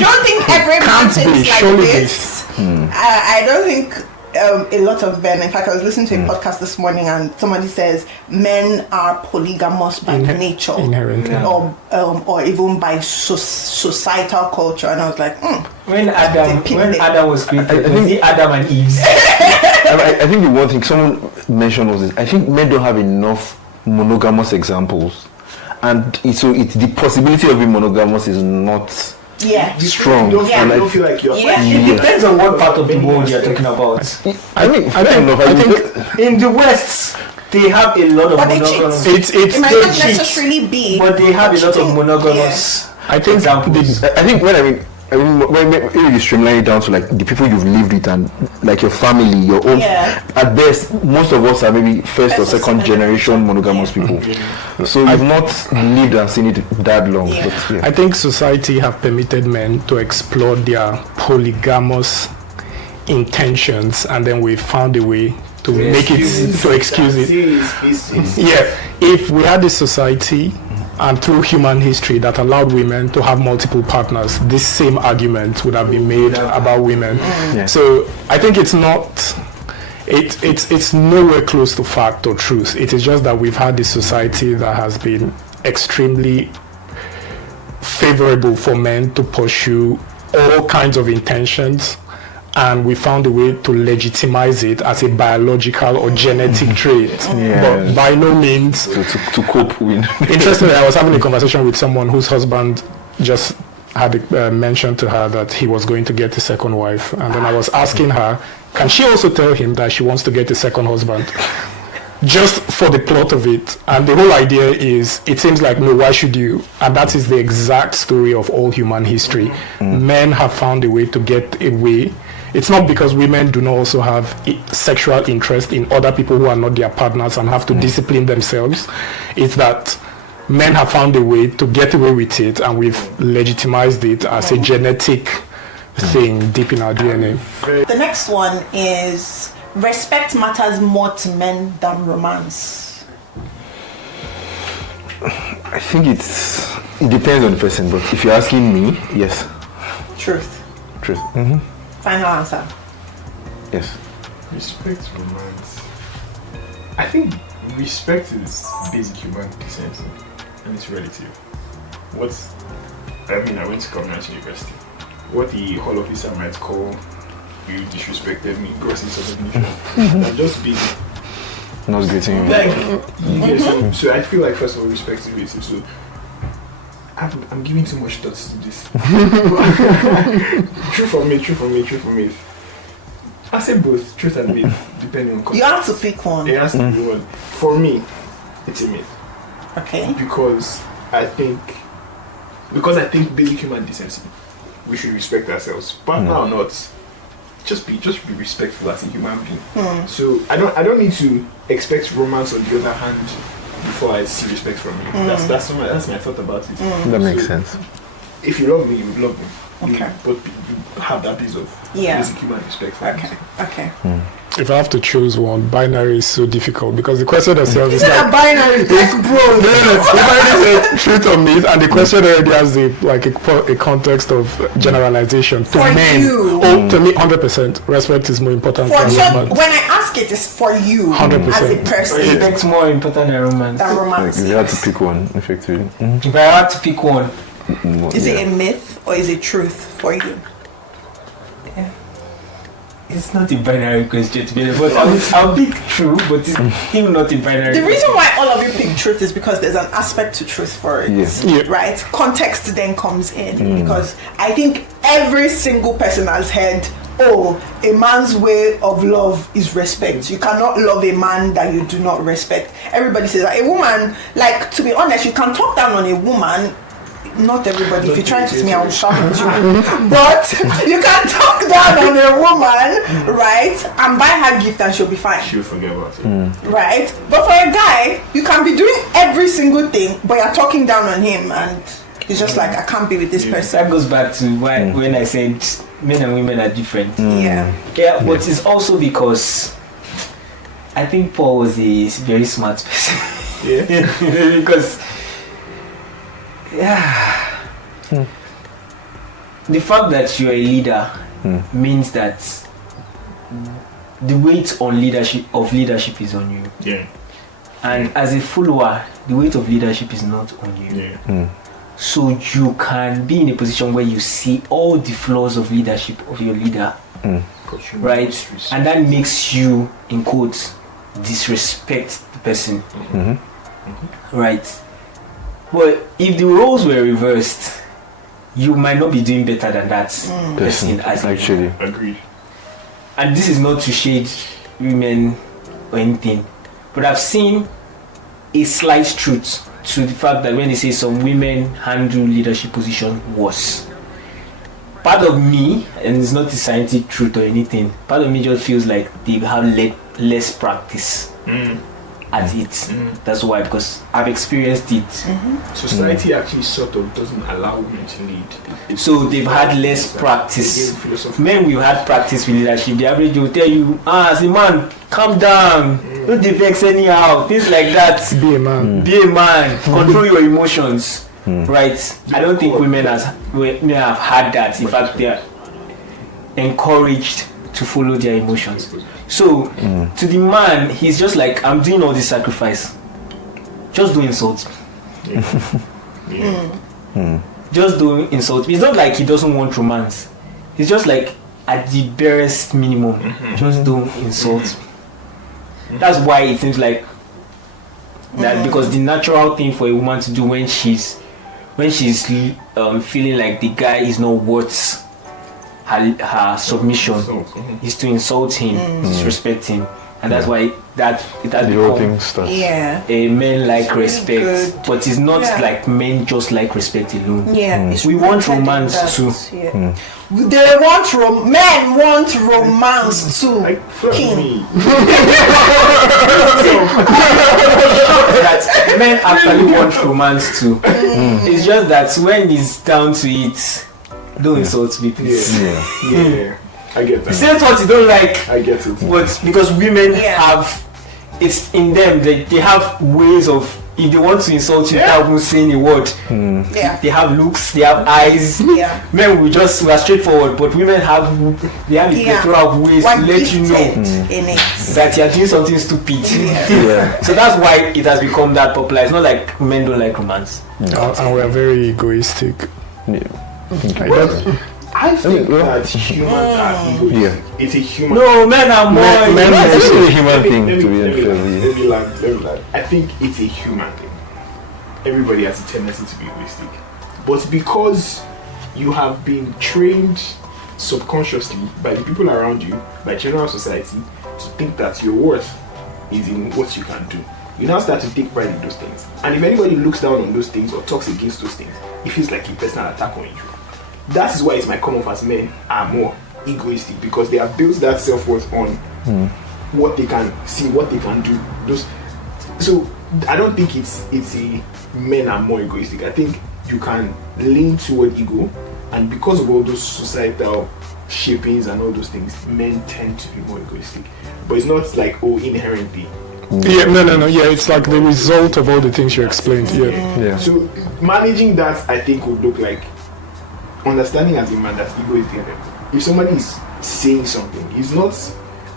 don't think every man thinks like this. I don't think a lot of men, in fact, I was listening to a podcast this morning and somebody says men are polygamous by nature, inherently, or even by societal culture, and I was like, when Adam was created, was it Adam and Eve? I think the one thing someone mentioned was this. I think men don't have enough monogamous examples, and it's the possibility of being monogamous is not strong. You don't feel like you're it depends on what part of the world you're talking about. I think in the West they have a lot of monogamous. It might not necessarily be, but they have a lot of monogamous. I think when you streamline it down to like the people you've lived with and like your family, your own, at best, most of us are maybe first or second generation monogamous people. So you've not lived and seen it that long. But, I think society have permitted men to explore their polygamous intentions, and then we found a way to make it, to excuse it. If we had a society and through human history that allowed women to have multiple partners, this same argument would have been made about women. So I think it's not, it's nowhere close to fact or truth. It is just that we've had this society that has been extremely favorable for men to pursue all kinds of intentions, and we found a way to legitimize it as a biological or genetic trait, but by no means to cope with. Interestingly, I was having a conversation with someone whose husband just had mentioned to her that he was going to get a second wife, and then I was asking her, can she also tell him that she wants to get a second husband? Just for the plot of it. And the whole idea is, it seems like, no, why should you? And that is the exact story of all human history. Men have found a way to get away. It's not because women do not also have sexual interest in other people who are not their partners and have to discipline themselves. It's that men have found a way to get away with it, and we've legitimized it as a genetic thing deep in our DNA. The next one is, respect matters more to men than romance. I think it depends on the person, but if you're asking me, yes. Truth. Final answer. Yes. Respect romance. I think respect is basic human decency, and it's relative. I went to Government University. What the Hall officer might call, you disrespected me, gross insubordination. I'm just being not greeting you. So I feel like, first of all, respect is relative. So I'm giving too much thoughts to this. True for me. I say both, truth and myth, depending on context. You have to pick one. It has to be one. For me, it's a myth. Okay. Because I think because I think basic human decency, we should respect ourselves. Partner or not, just be respectful as a human being. So I don't need to expect romance on the other hand before I see respect from you. That's my thought about it. That makes sense. If you love me, you would love me. Okay. But you have that piece of basic human respect for me. Okay. If I have to choose one, binary is so difficult because the question itself is It's not like, binary, like bro. if I say truth or myth, and the question already has a context of generalization to For men. you. Oh, to me, 100% respect is more important For than so romance. when I ask it, it's for you 100%. as a person Respect's more important than romance. than Like, romance. if you had to pick one, effectively. If I had to pick one, Is it a myth or is it truth for you? it's not a binary question to be honest, but I'll pick true, but it's still not a binary The reason why all of you pick truth is because there's an aspect to truth for it, Yeah. right? Context then comes in because I think every single person has heard, oh, a man's way of love is respect. You cannot love a man that you do not respect. Everybody says that. A woman, like, to be honest, you can talk down on a woman. Not everybody. If you try to me, I will shout at you. But you can talk down on a woman, right? And buy her gift and she'll be fine. She'll forget about it. Right? But for a guy, you can be doing every single thing, but you're talking down on him and he's just like, I can't be with this person. that goes back to why when I said men and women are different. Yeah. Yeah, but it's also because I think Paul was a very smart person. Yeah. Because the fact that you're a leader means that the weight on leadership is on you. Yeah. And as a follower, the weight of leadership is not on you. Yeah. So you can be in a position where you see all the flaws of leadership of your leader, right? And that makes you, in quotes, disrespect the person, right? But if the roles were reversed, you might not be doing better than that person as Actually. Agreed. And this is not to shade women or anything, but I've seen a slight truth to the fact that when they say some women handle leadership position worse, part of me, and it's not a scientific truth or anything, part of me just feels like they have less practice at it. That's why, because I've experienced it. Society actually sort of doesn't allow women to lead. So they've had less practice. Men, we've had practice with leadership. The average will tell you, as a man, calm down, don't vex anyhow, things like that. Be a man. Be a man, control your emotions, right? I don't think women have had that. In fact, they are encouraged to follow their emotions. So, to the man, he's just like, I'm doing all this sacrifice. Just don't insult me. Just don't insult me. It's not like he doesn't want romance. It's just like, at the barest minimum, just don't insult me. That's why it seems like that, because the natural thing for a woman to do when she's feeling like the guy is not worth her submission is to insult him, disrespect him, and that's why it has become a men like respect, but it's not like men just like respect alone. We want romance too. They want men want romance too. King. That men actually want romance too. It's just that when it's down to it, don't insult me, please. Yeah. I get that. Say what you don't like. I get it. But because women have, it's in them, they have ways of, if they want to insult you without even saying a word, they have looks, they have eyes. Men, we are straightforward, but women they have a plethora of ways to let you know that you are doing something stupid. So that's why it has become that popular. It's not like men don't like romance. And we are very egoistic. I think that humans are egoistic. It's a human. No, men are more. It's a human thing to be unfair. Let me land. I think it's a human thing. Everybody has a tendency to be egoistic, but because you have been trained subconsciously by the people around you, by general society, to think that your worth is in what you can do. you now start to take pride in those things. And if anybody looks down on those things or talks against those things, it feels like a personal attack on you. That is why it's my come-off as men are more egoistic, because they have built that self-worth on what they can see, what they can do. So I don't think it's a men are more egoistic. I think you can lean toward ego, and because of all those societal shapings and all those things, men tend to be more egoistic. But it's not like inherently. Yeah, no. Yeah, it's like the result of all the things you explained. Yeah. So managing that, I think, would look like understanding as a man that ego is the enemy. If somebody is saying something, it's not.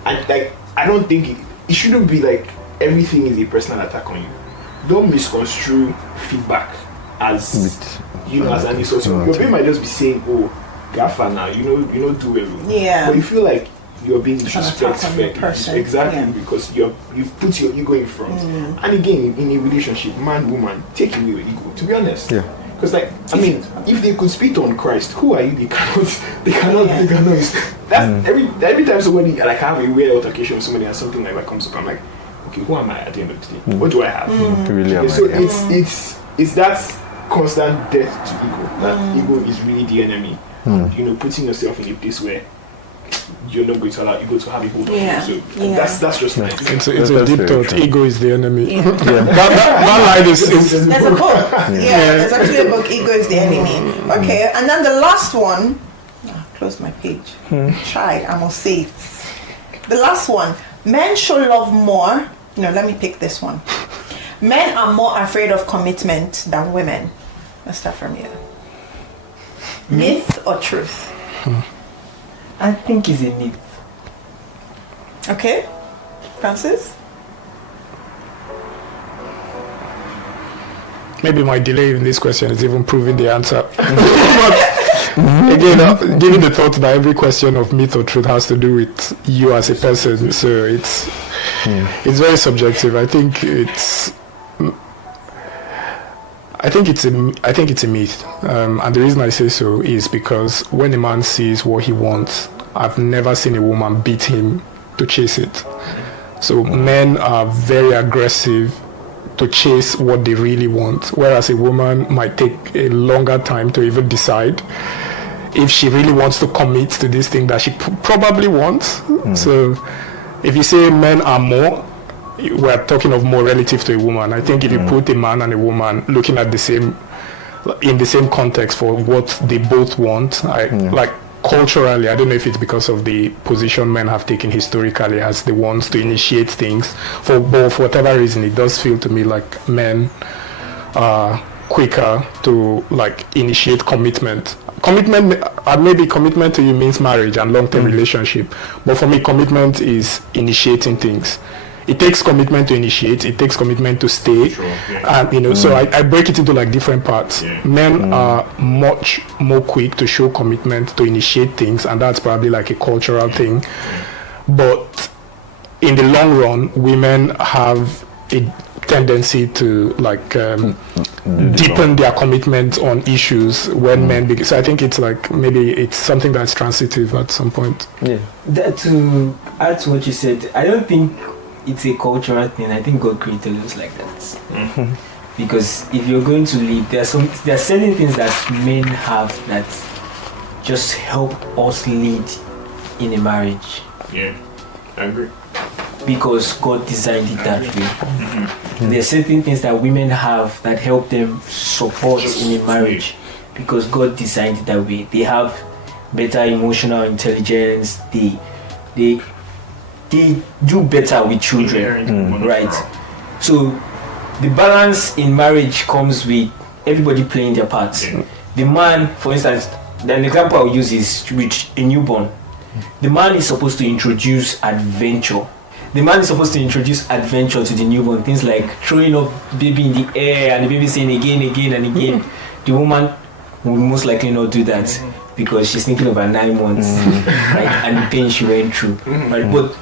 I don't think it shouldn't be like everything is a personal attack on you. Don't misconstrue feedback as as an insult. Your brain might just be saying, "Oh, Gaffer now, you know, do well." Yeah. But you feel like you're being disrespectful, exactly, because you've put your ego in front. And again, in a relationship, man, woman, take away your ego. To be honest, because if they could spit on Christ, who are you? They cannot. That's every time somebody like I have a weird altercation with somebody and something like that comes up, I'm like, okay, who am I at the end of the day? What do I have? It's that constant death to ego. That ego is really the enemy. Putting yourself in a place where you're not going to allow ego to have a hold on you. So that's just nice. It's a deep thought. Ego is the enemy. That line is. There's a book. There's actually a book. Ego is the enemy. Okay, and then the last one. Close my page. I must say it. The last one. Men should love more. No, let me pick this one. Men are more afraid of commitment than women. Let's start from here. Myth or truth? I think it's a myth. Okay, Francis? Maybe my delay in this question is even proving the answer. But again, giving the thought that every question of myth or truth has to do with you as a person, so it's very subjective. I think it's a myth, and the reason I say so is because when a man sees what he wants, I've never seen a woman beat him to chase it. So men are very aggressive to chase what they really want, whereas a woman might take a longer time to even decide if she really wants to commit to this thing that she probably wants. So if you say men are more, we're talking of more relative to a woman. I think if you put a man and a woman looking at in the same context for what they both want, like culturally, I don't know if it's because of the position men have taken historically as the ones to initiate things. For whatever reason, it does feel to me like men are quicker to initiate commitment. Maybe commitment to you means marriage and long-term relationship, but for me, commitment is initiating things. It takes commitment to initiate. It takes commitment to stay. Sure, yeah. And so I break it into different parts. Yeah. Men are much more quick to show commitment to initiate things, and that's probably a cultural thing. But in the long run, women have a tendency to deepen their commitment on issues when men begin. So I think it's maybe it's something that's transitive at some point. Yeah. To add to what you said, I don't think it's a cultural thing. I think God created us like that. Because if you're going to lead, there are certain things that men have that just help us lead in a marriage. Yeah, I agree. Because God designed it that way. There are certain things that women have that help them support in a marriage. Because God designed it that way. They have better emotional intelligence. They do better with children, right? So the balance in marriage comes with everybody playing their parts. The man, for instance, the example I'll use is with a newborn. The man is supposed to introduce adventure. The man is supposed to introduce adventure to the newborn, things like throwing up baby in the air and the baby saying again and again. The woman will most likely not do that because she's thinking about 9 months, right, and the pain she went through, right? But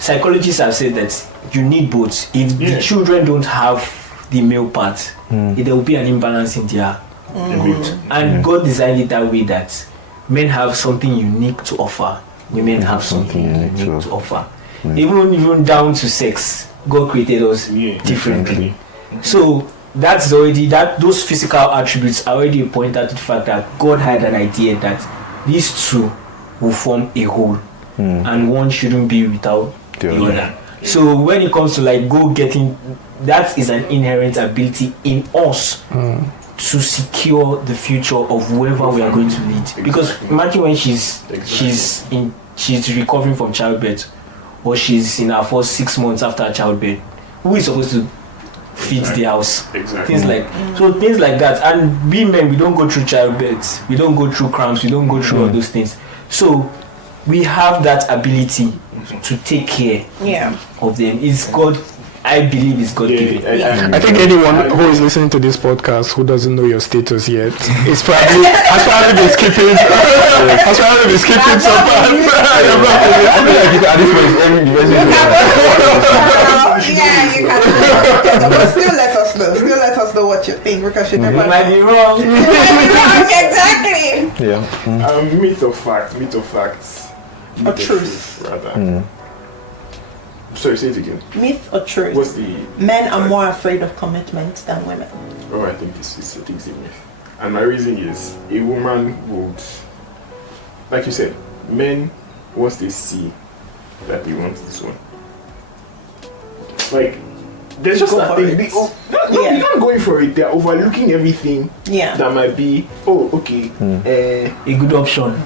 psychologists have said that you need both. If the children don't have the male part, there will be an imbalance in their growth. And God designed it that way that men have something unique to offer, women have something unique to offer. Even down to sex. God created us differently. So that's already those physical attributes are already a pointer to the fact that God had an idea that these two will form a whole, and one shouldn't be without the other. So when it comes to like getting, that is an inherent ability in us to secure the future of whoever we are going to lead. Because imagine when she's recovering from childbirth, or she's in her first 6 months after her childbirth, who is supposed to feed the house? Things like that. And we men, we don't go through childbirth, we don't go through cramps, we don't go through all those things. So we have that ability to take care of them. It's God. I believe it's God given. I think anyone who is listening to this podcast who doesn't know your status yet is probably has probably been skipping some parts. Yeah, you can. But still let us know. Still let us know what you think, because you never Might be wrong. Exactly. Yeah. Myth or fact? Or truth. Rather. Sorry, say it again. Myth or truth? What's the... Men are more afraid of commitment than women. Oh, I think it's a myth. And my reason is, a woman would... Like you said, men, once they see that they want this one, like, there's just that thing. They're not going for it. They're overlooking everything that might be, a good option.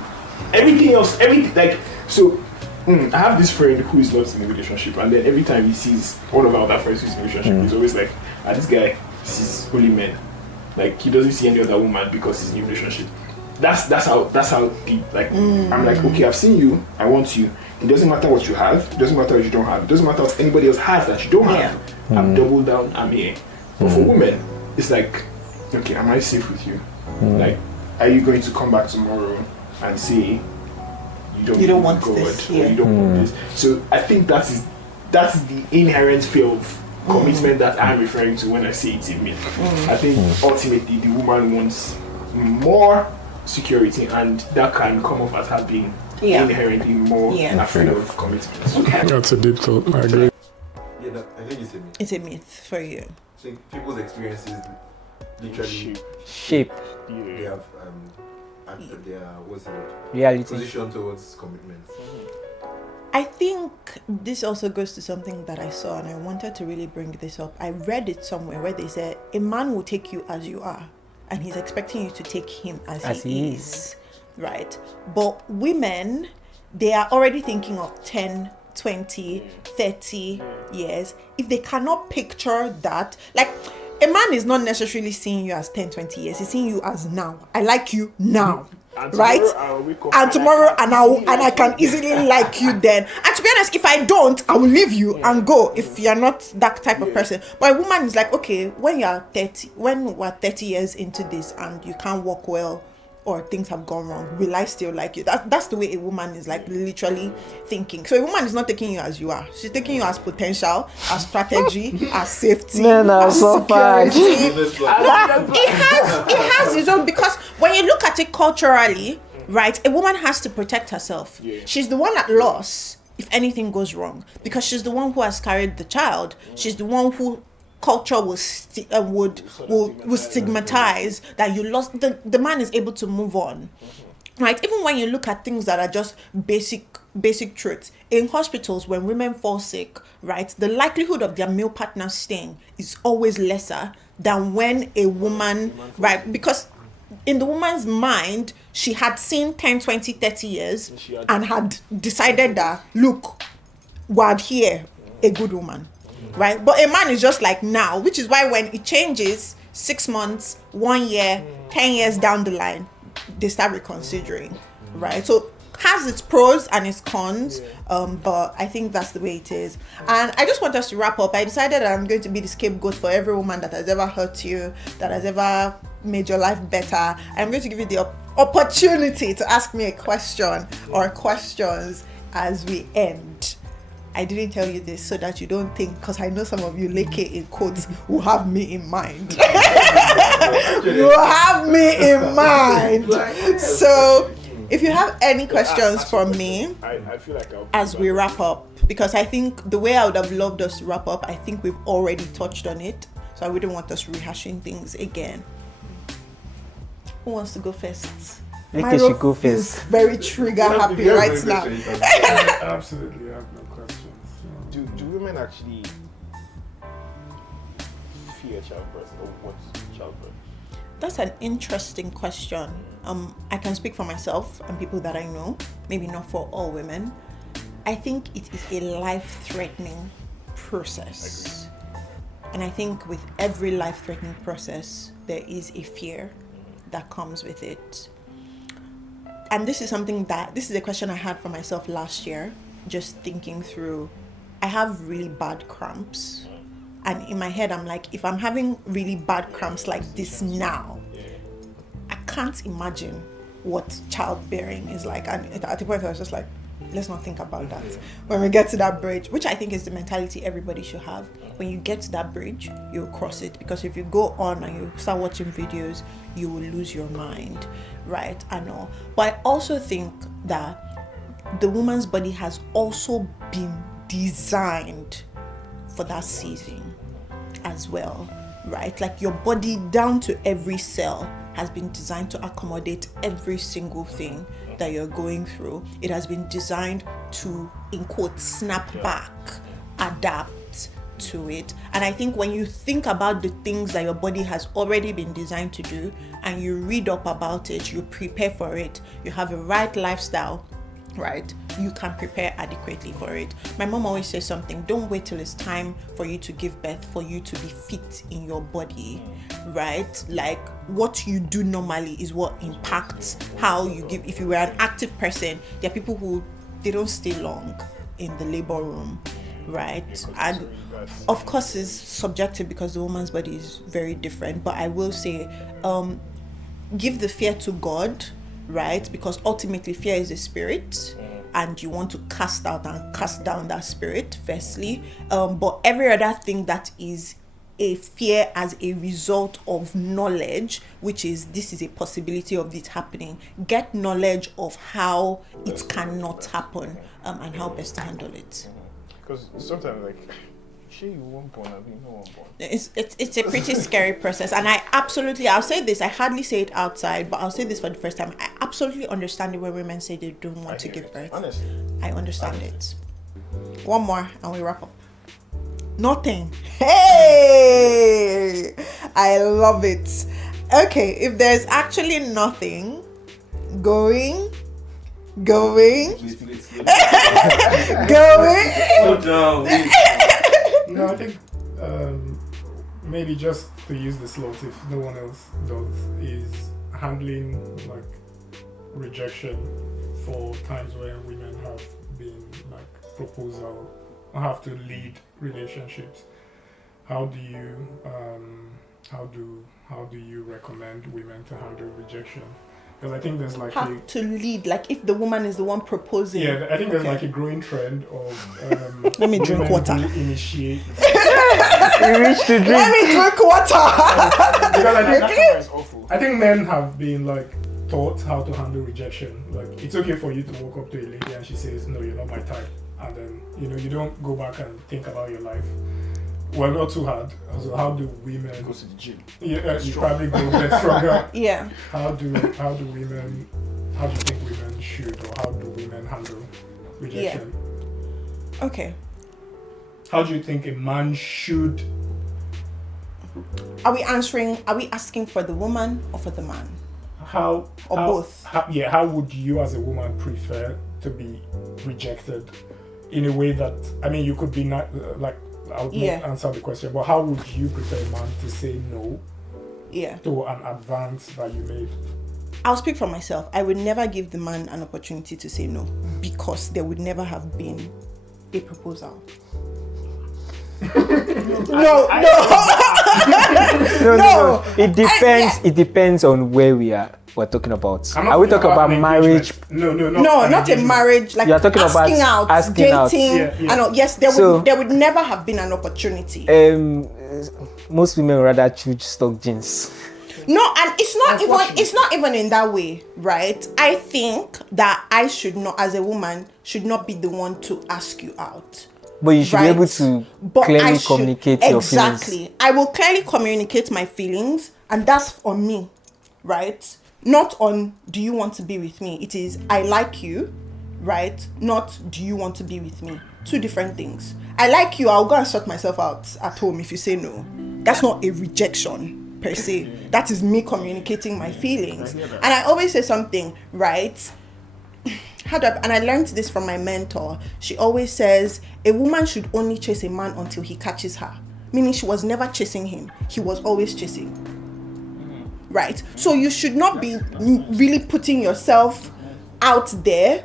Everything else, I have this friend who is not in a relationship, and then every time he sees one of our other friends who's in a relationship, he's always like, this guy sees only men. Like, he doesn't see any other woman because he's in a relationship. That's how deep. Like, I'm like, okay, I've seen you, I want you. It doesn't matter what you have, it doesn't matter what you don't have, it doesn't matter what anybody else has that you don't have. I've doubled down, I'm here. But for women, it's like, okay, am I safe with you? Like, are you going to come back tomorrow and say you don't want this, or you don't want this? So I think that is the inherent fear of commitment that I'm referring to when I say it's a myth. I think ultimately the woman wants more security, and that can come off as her being inherently more afraid of commitment. Okay. That's a deep thought. I agree. Yeah, I think it's a myth. It's a myth for you. I think people's experiences literally shape. They have their reality position towards commitment. I think this also goes to something that I saw, and I wanted to really bring this up. I read it somewhere where they said a man will take you as you are, and he's expecting you to take him as he is. Right? But women, they are already thinking of 10, 20, 30 years. If they cannot picture that, like, a man is not necessarily seeing you as 10, 20 years. He's seeing you as now. I like you now. Right? And tomorrow I can easily like you then. And to be honest, if I don't, I will leave you and go if you're not that type of person. But a woman is like, okay, when we're 30 years into this and you can't walk well, or things have gone wrong, will I still like you? That's the way a woman is like literally thinking. So a woman is not taking you as you are. She's taking you as potential, as strategy, as safety, as security. It has its own, because when you look at it culturally, right, a woman has to protect herself. She's the one at loss if anything goes wrong, because she's the one who has carried the child. She's the one who culture would stigmatize that you lost. The man is able to move on, right? Even when you look at things that are just basic truths in hospitals, when women fall sick, right, the likelihood of their male partner staying is always lesser than when a woman, right, because in the woman's mind, she had seen 10, 20, 30 years and had decided that, look, we're here, a good woman. Right? But a man is just like now, which is why when it changes 6 months, 1 year, 10 years down the line, they start reconsidering. Right? So has its pros and its cons, but I think that's the way it is. And I just want us to wrap up. I decided that I'm going to be the scapegoat for every woman that has ever hurt you, that has ever made your life better. I'm going to give you the opportunity to ask me a question or questions as we end. I didn't tell you this so that you don't think, because I know some of you, leke in quotes, will have me in mind. You have me in mind. So If you have any questions for me, I feel like as we wrap up, because I think the way I would have loved us to wrap up, I think we've already touched on it, so I wouldn't want us rehashing things again. Who wants to go first? Nikki should go first. Very trigger happy right now. Absolutely, I have no questions. Do women actually fear childbirth, or what's childbirth? That's an interesting question. I can speak for myself and people that I know, maybe not for all women. I think it is a life-threatening process. And I think with every life-threatening process, there is a fear that comes with it. And this is a question I had for myself last year, just thinking through, I have really bad cramps. And in my head, I'm like, if I'm having really bad cramps like this now, I can't imagine what childbearing is like. And at the point, I was just like, let's not think about that. When we get to that bridge, which I think is the mentality everybody should have, when you get to that bridge, you'll cross it. Because if you go on and you start watching videos, you will lose your mind, right? I know. But I also think that the woman's body has also been designed for that season as well, right? Like your body down to every cell has been designed to accommodate every single thing that you're going through. It has been designed to, in quotes, snap back, adapt to it. And I think when you think about the things that your body has already been designed to do and you read up about it, you prepare for it, you have a right lifestyle, right, you can prepare adequately for it. My mom always says something, don't wait till it's time for you to give birth for you to be fit in your body, right? Like what you do normally is what impacts how you give. If you were an active person, there are people who, they don't stay long in the labor room, right? And of course it's subjective because the woman's body is very different, but I will say give the fear to God, right? Because ultimately fear is a spirit and you want to cast out and cast down that spirit firstly, but every other thing that is a fear as a result of knowledge, which is this is a possibility of this happening, get knowledge of how it cannot happen and how best to handle it. Because sometimes like you won't born, I mean, no one born. It's a pretty scary process, and I'll say this, I hardly say it outside, but I'll say this for the first time, I absolutely understand it when women say they don't want to give birth. Honestly, I understand it. One more and we wrap up. Nothing. Hey, I love it. Okay, if there's actually nothing going Please. going Slow down. No, I think maybe just to use the slot if no one else does is handling like rejection for times where women have been like proposal or have to lead relationships. How do you recommend women to handle rejection? Because I think there's like have to lead, like if the woman is the one proposing. Yeah, I think there's like a growing trend of let me drink water. Initiate. You reach to drink. Let me drink water. Because I think men have been like taught how to handle rejection. Like it's okay for you to walk up to a lady and she says, "No, you're not my type," and then you don't go back and think about your life. Well, not too hard. So how do women Go to the gym? Yeah, you probably go get stronger. Yeah. How do you think women should, or how do women handle rejection? Yeah. Okay. How do you think a man should? Are we asking for the woman or for the man? Both? How would you as a woman prefer to be rejected in a way that, I mean, you could be not like, I would not answer the question, but how would you prefer a man to say no to an advance that you made? I'll speak for myself. I would never give the man an opportunity to say no because there would never have been a proposal. No. It depends. It depends on where we're talking about. Are we talking about marriage? No, not a marriage. Like you're talking asking about out, dating. Yeah. I know. Yes, there would never have been an opportunity. Most women rather choose stock jeans. No, and it's not even in that way, right? I think that I should not, as a woman, should not be the one to ask you out. But you should be able to clearly communicate your feelings. Exactly. I will clearly communicate my feelings, and that's on me, right? Not on, do you want to be with me? It is, I like you, right? Not, do you want to be with me? Two different things. I like you, I'll go and sort myself out at home if you say no. That's not a rejection per se. That is me communicating my feelings. And I always say something, right? And I learned this from my mentor. She always says, a woman should only chase a man until he catches her. Meaning she was never chasing him. He was always chasing. Right? So you should not be really putting yourself out there.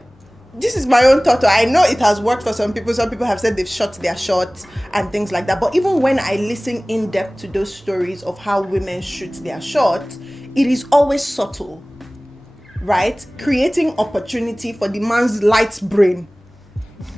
This is my own thought. I know it has worked for some people. Some people have said they've shot their shot and things like that. But even when I listen in depth to those stories of how women shoot their shot, it is always subtle. Right? Creating opportunity for the man's light brain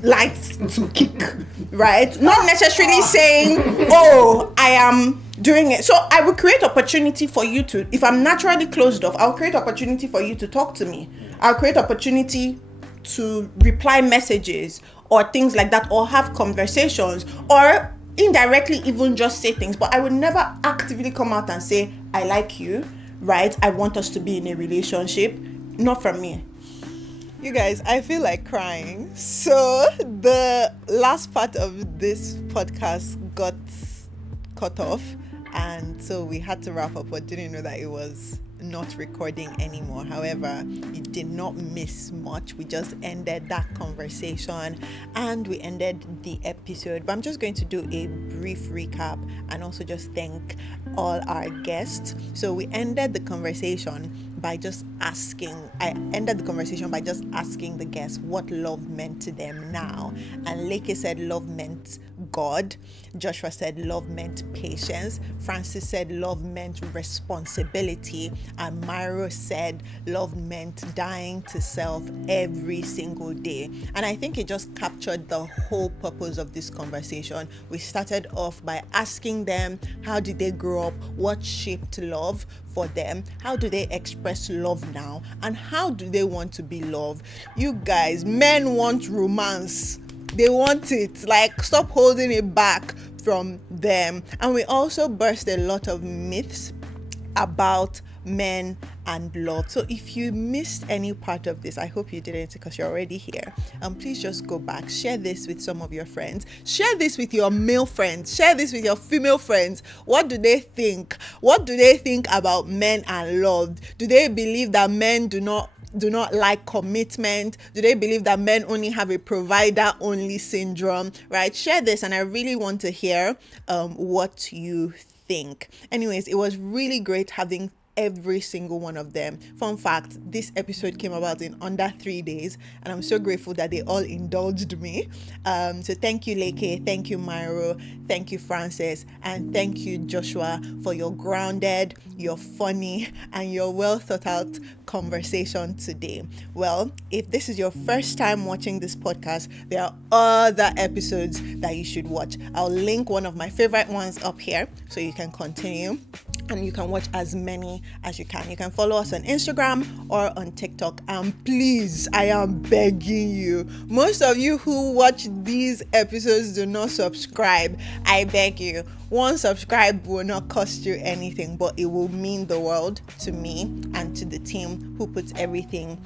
to kick, right? Not necessarily saying, oh, I am doing it. So I will create opportunity for you to, if I'm naturally closed off, I'll create opportunity for you to talk to me. I'll create opportunity to reply messages or things like that, or have conversations, or indirectly even just say things. But I would never actively come out and say, I like you, right? I want us to be in a relationship. Not from me. You guys, I feel like crying. So the last part of this podcast got cut off, and so we had to wrap up, but didn't know that it was not recording anymore. However, you did not miss much. We just ended that conversation and we ended the episode. But I'm just going to do a brief recap and also just thank all our guests. So we ended the conversation by just asking the guests what love meant to them now. And Leke said love meant God. Joshua said love meant patience. Francis said love meant responsibility. And Myro said love meant dying to self every single day. And I think it just captured the whole purpose of this conversation. We started off by asking them, how did they grow up? What shaped love for them? How do they express love now? And how do they want to be loved? You guys, men want romance. They want it. Like, stop holding it back from them. And we also burst a lot of myths about men and love. So if you missed any part of this, I hope you didn't, because you're already here. Please just go back, share this with some of your friends, share this with your male friends, share this with your female friends. What do they think? What do they think about men and love? Do they believe that men do not like commitment? Do they believe that men only have a provider only syndrome? Right? Share this, and I really want to hear what you think. Anyways, it was really great having every single one of them. Fun fact, this episode came about in under 3 days, and I'm so grateful that they all indulged me. So thank you, Leke, thank you, Myro, thank you, Francis, and thank you, Joshua, for your grounded, your funny, and your well thought out conversation today. Well, if this is your first time watching this podcast, there are other episodes that you should watch. I'll link one of my favorite ones up here so you can continue, and you can watch as many as you can. You can follow us on Instagram or on TikTok. And please, I am begging you, most of you who watch these episodes do not subscribe. I beg you, one subscribe will not cost you anything, but it will mean the world to me and to the team who puts everything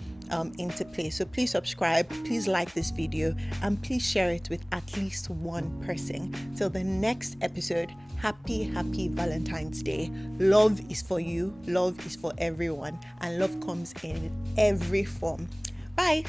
into place. So please subscribe, please like this video, and please share it with at least one person. Till the next episode, happy Valentine's Day. Love is for you, love is for everyone, and love comes in every form. Bye.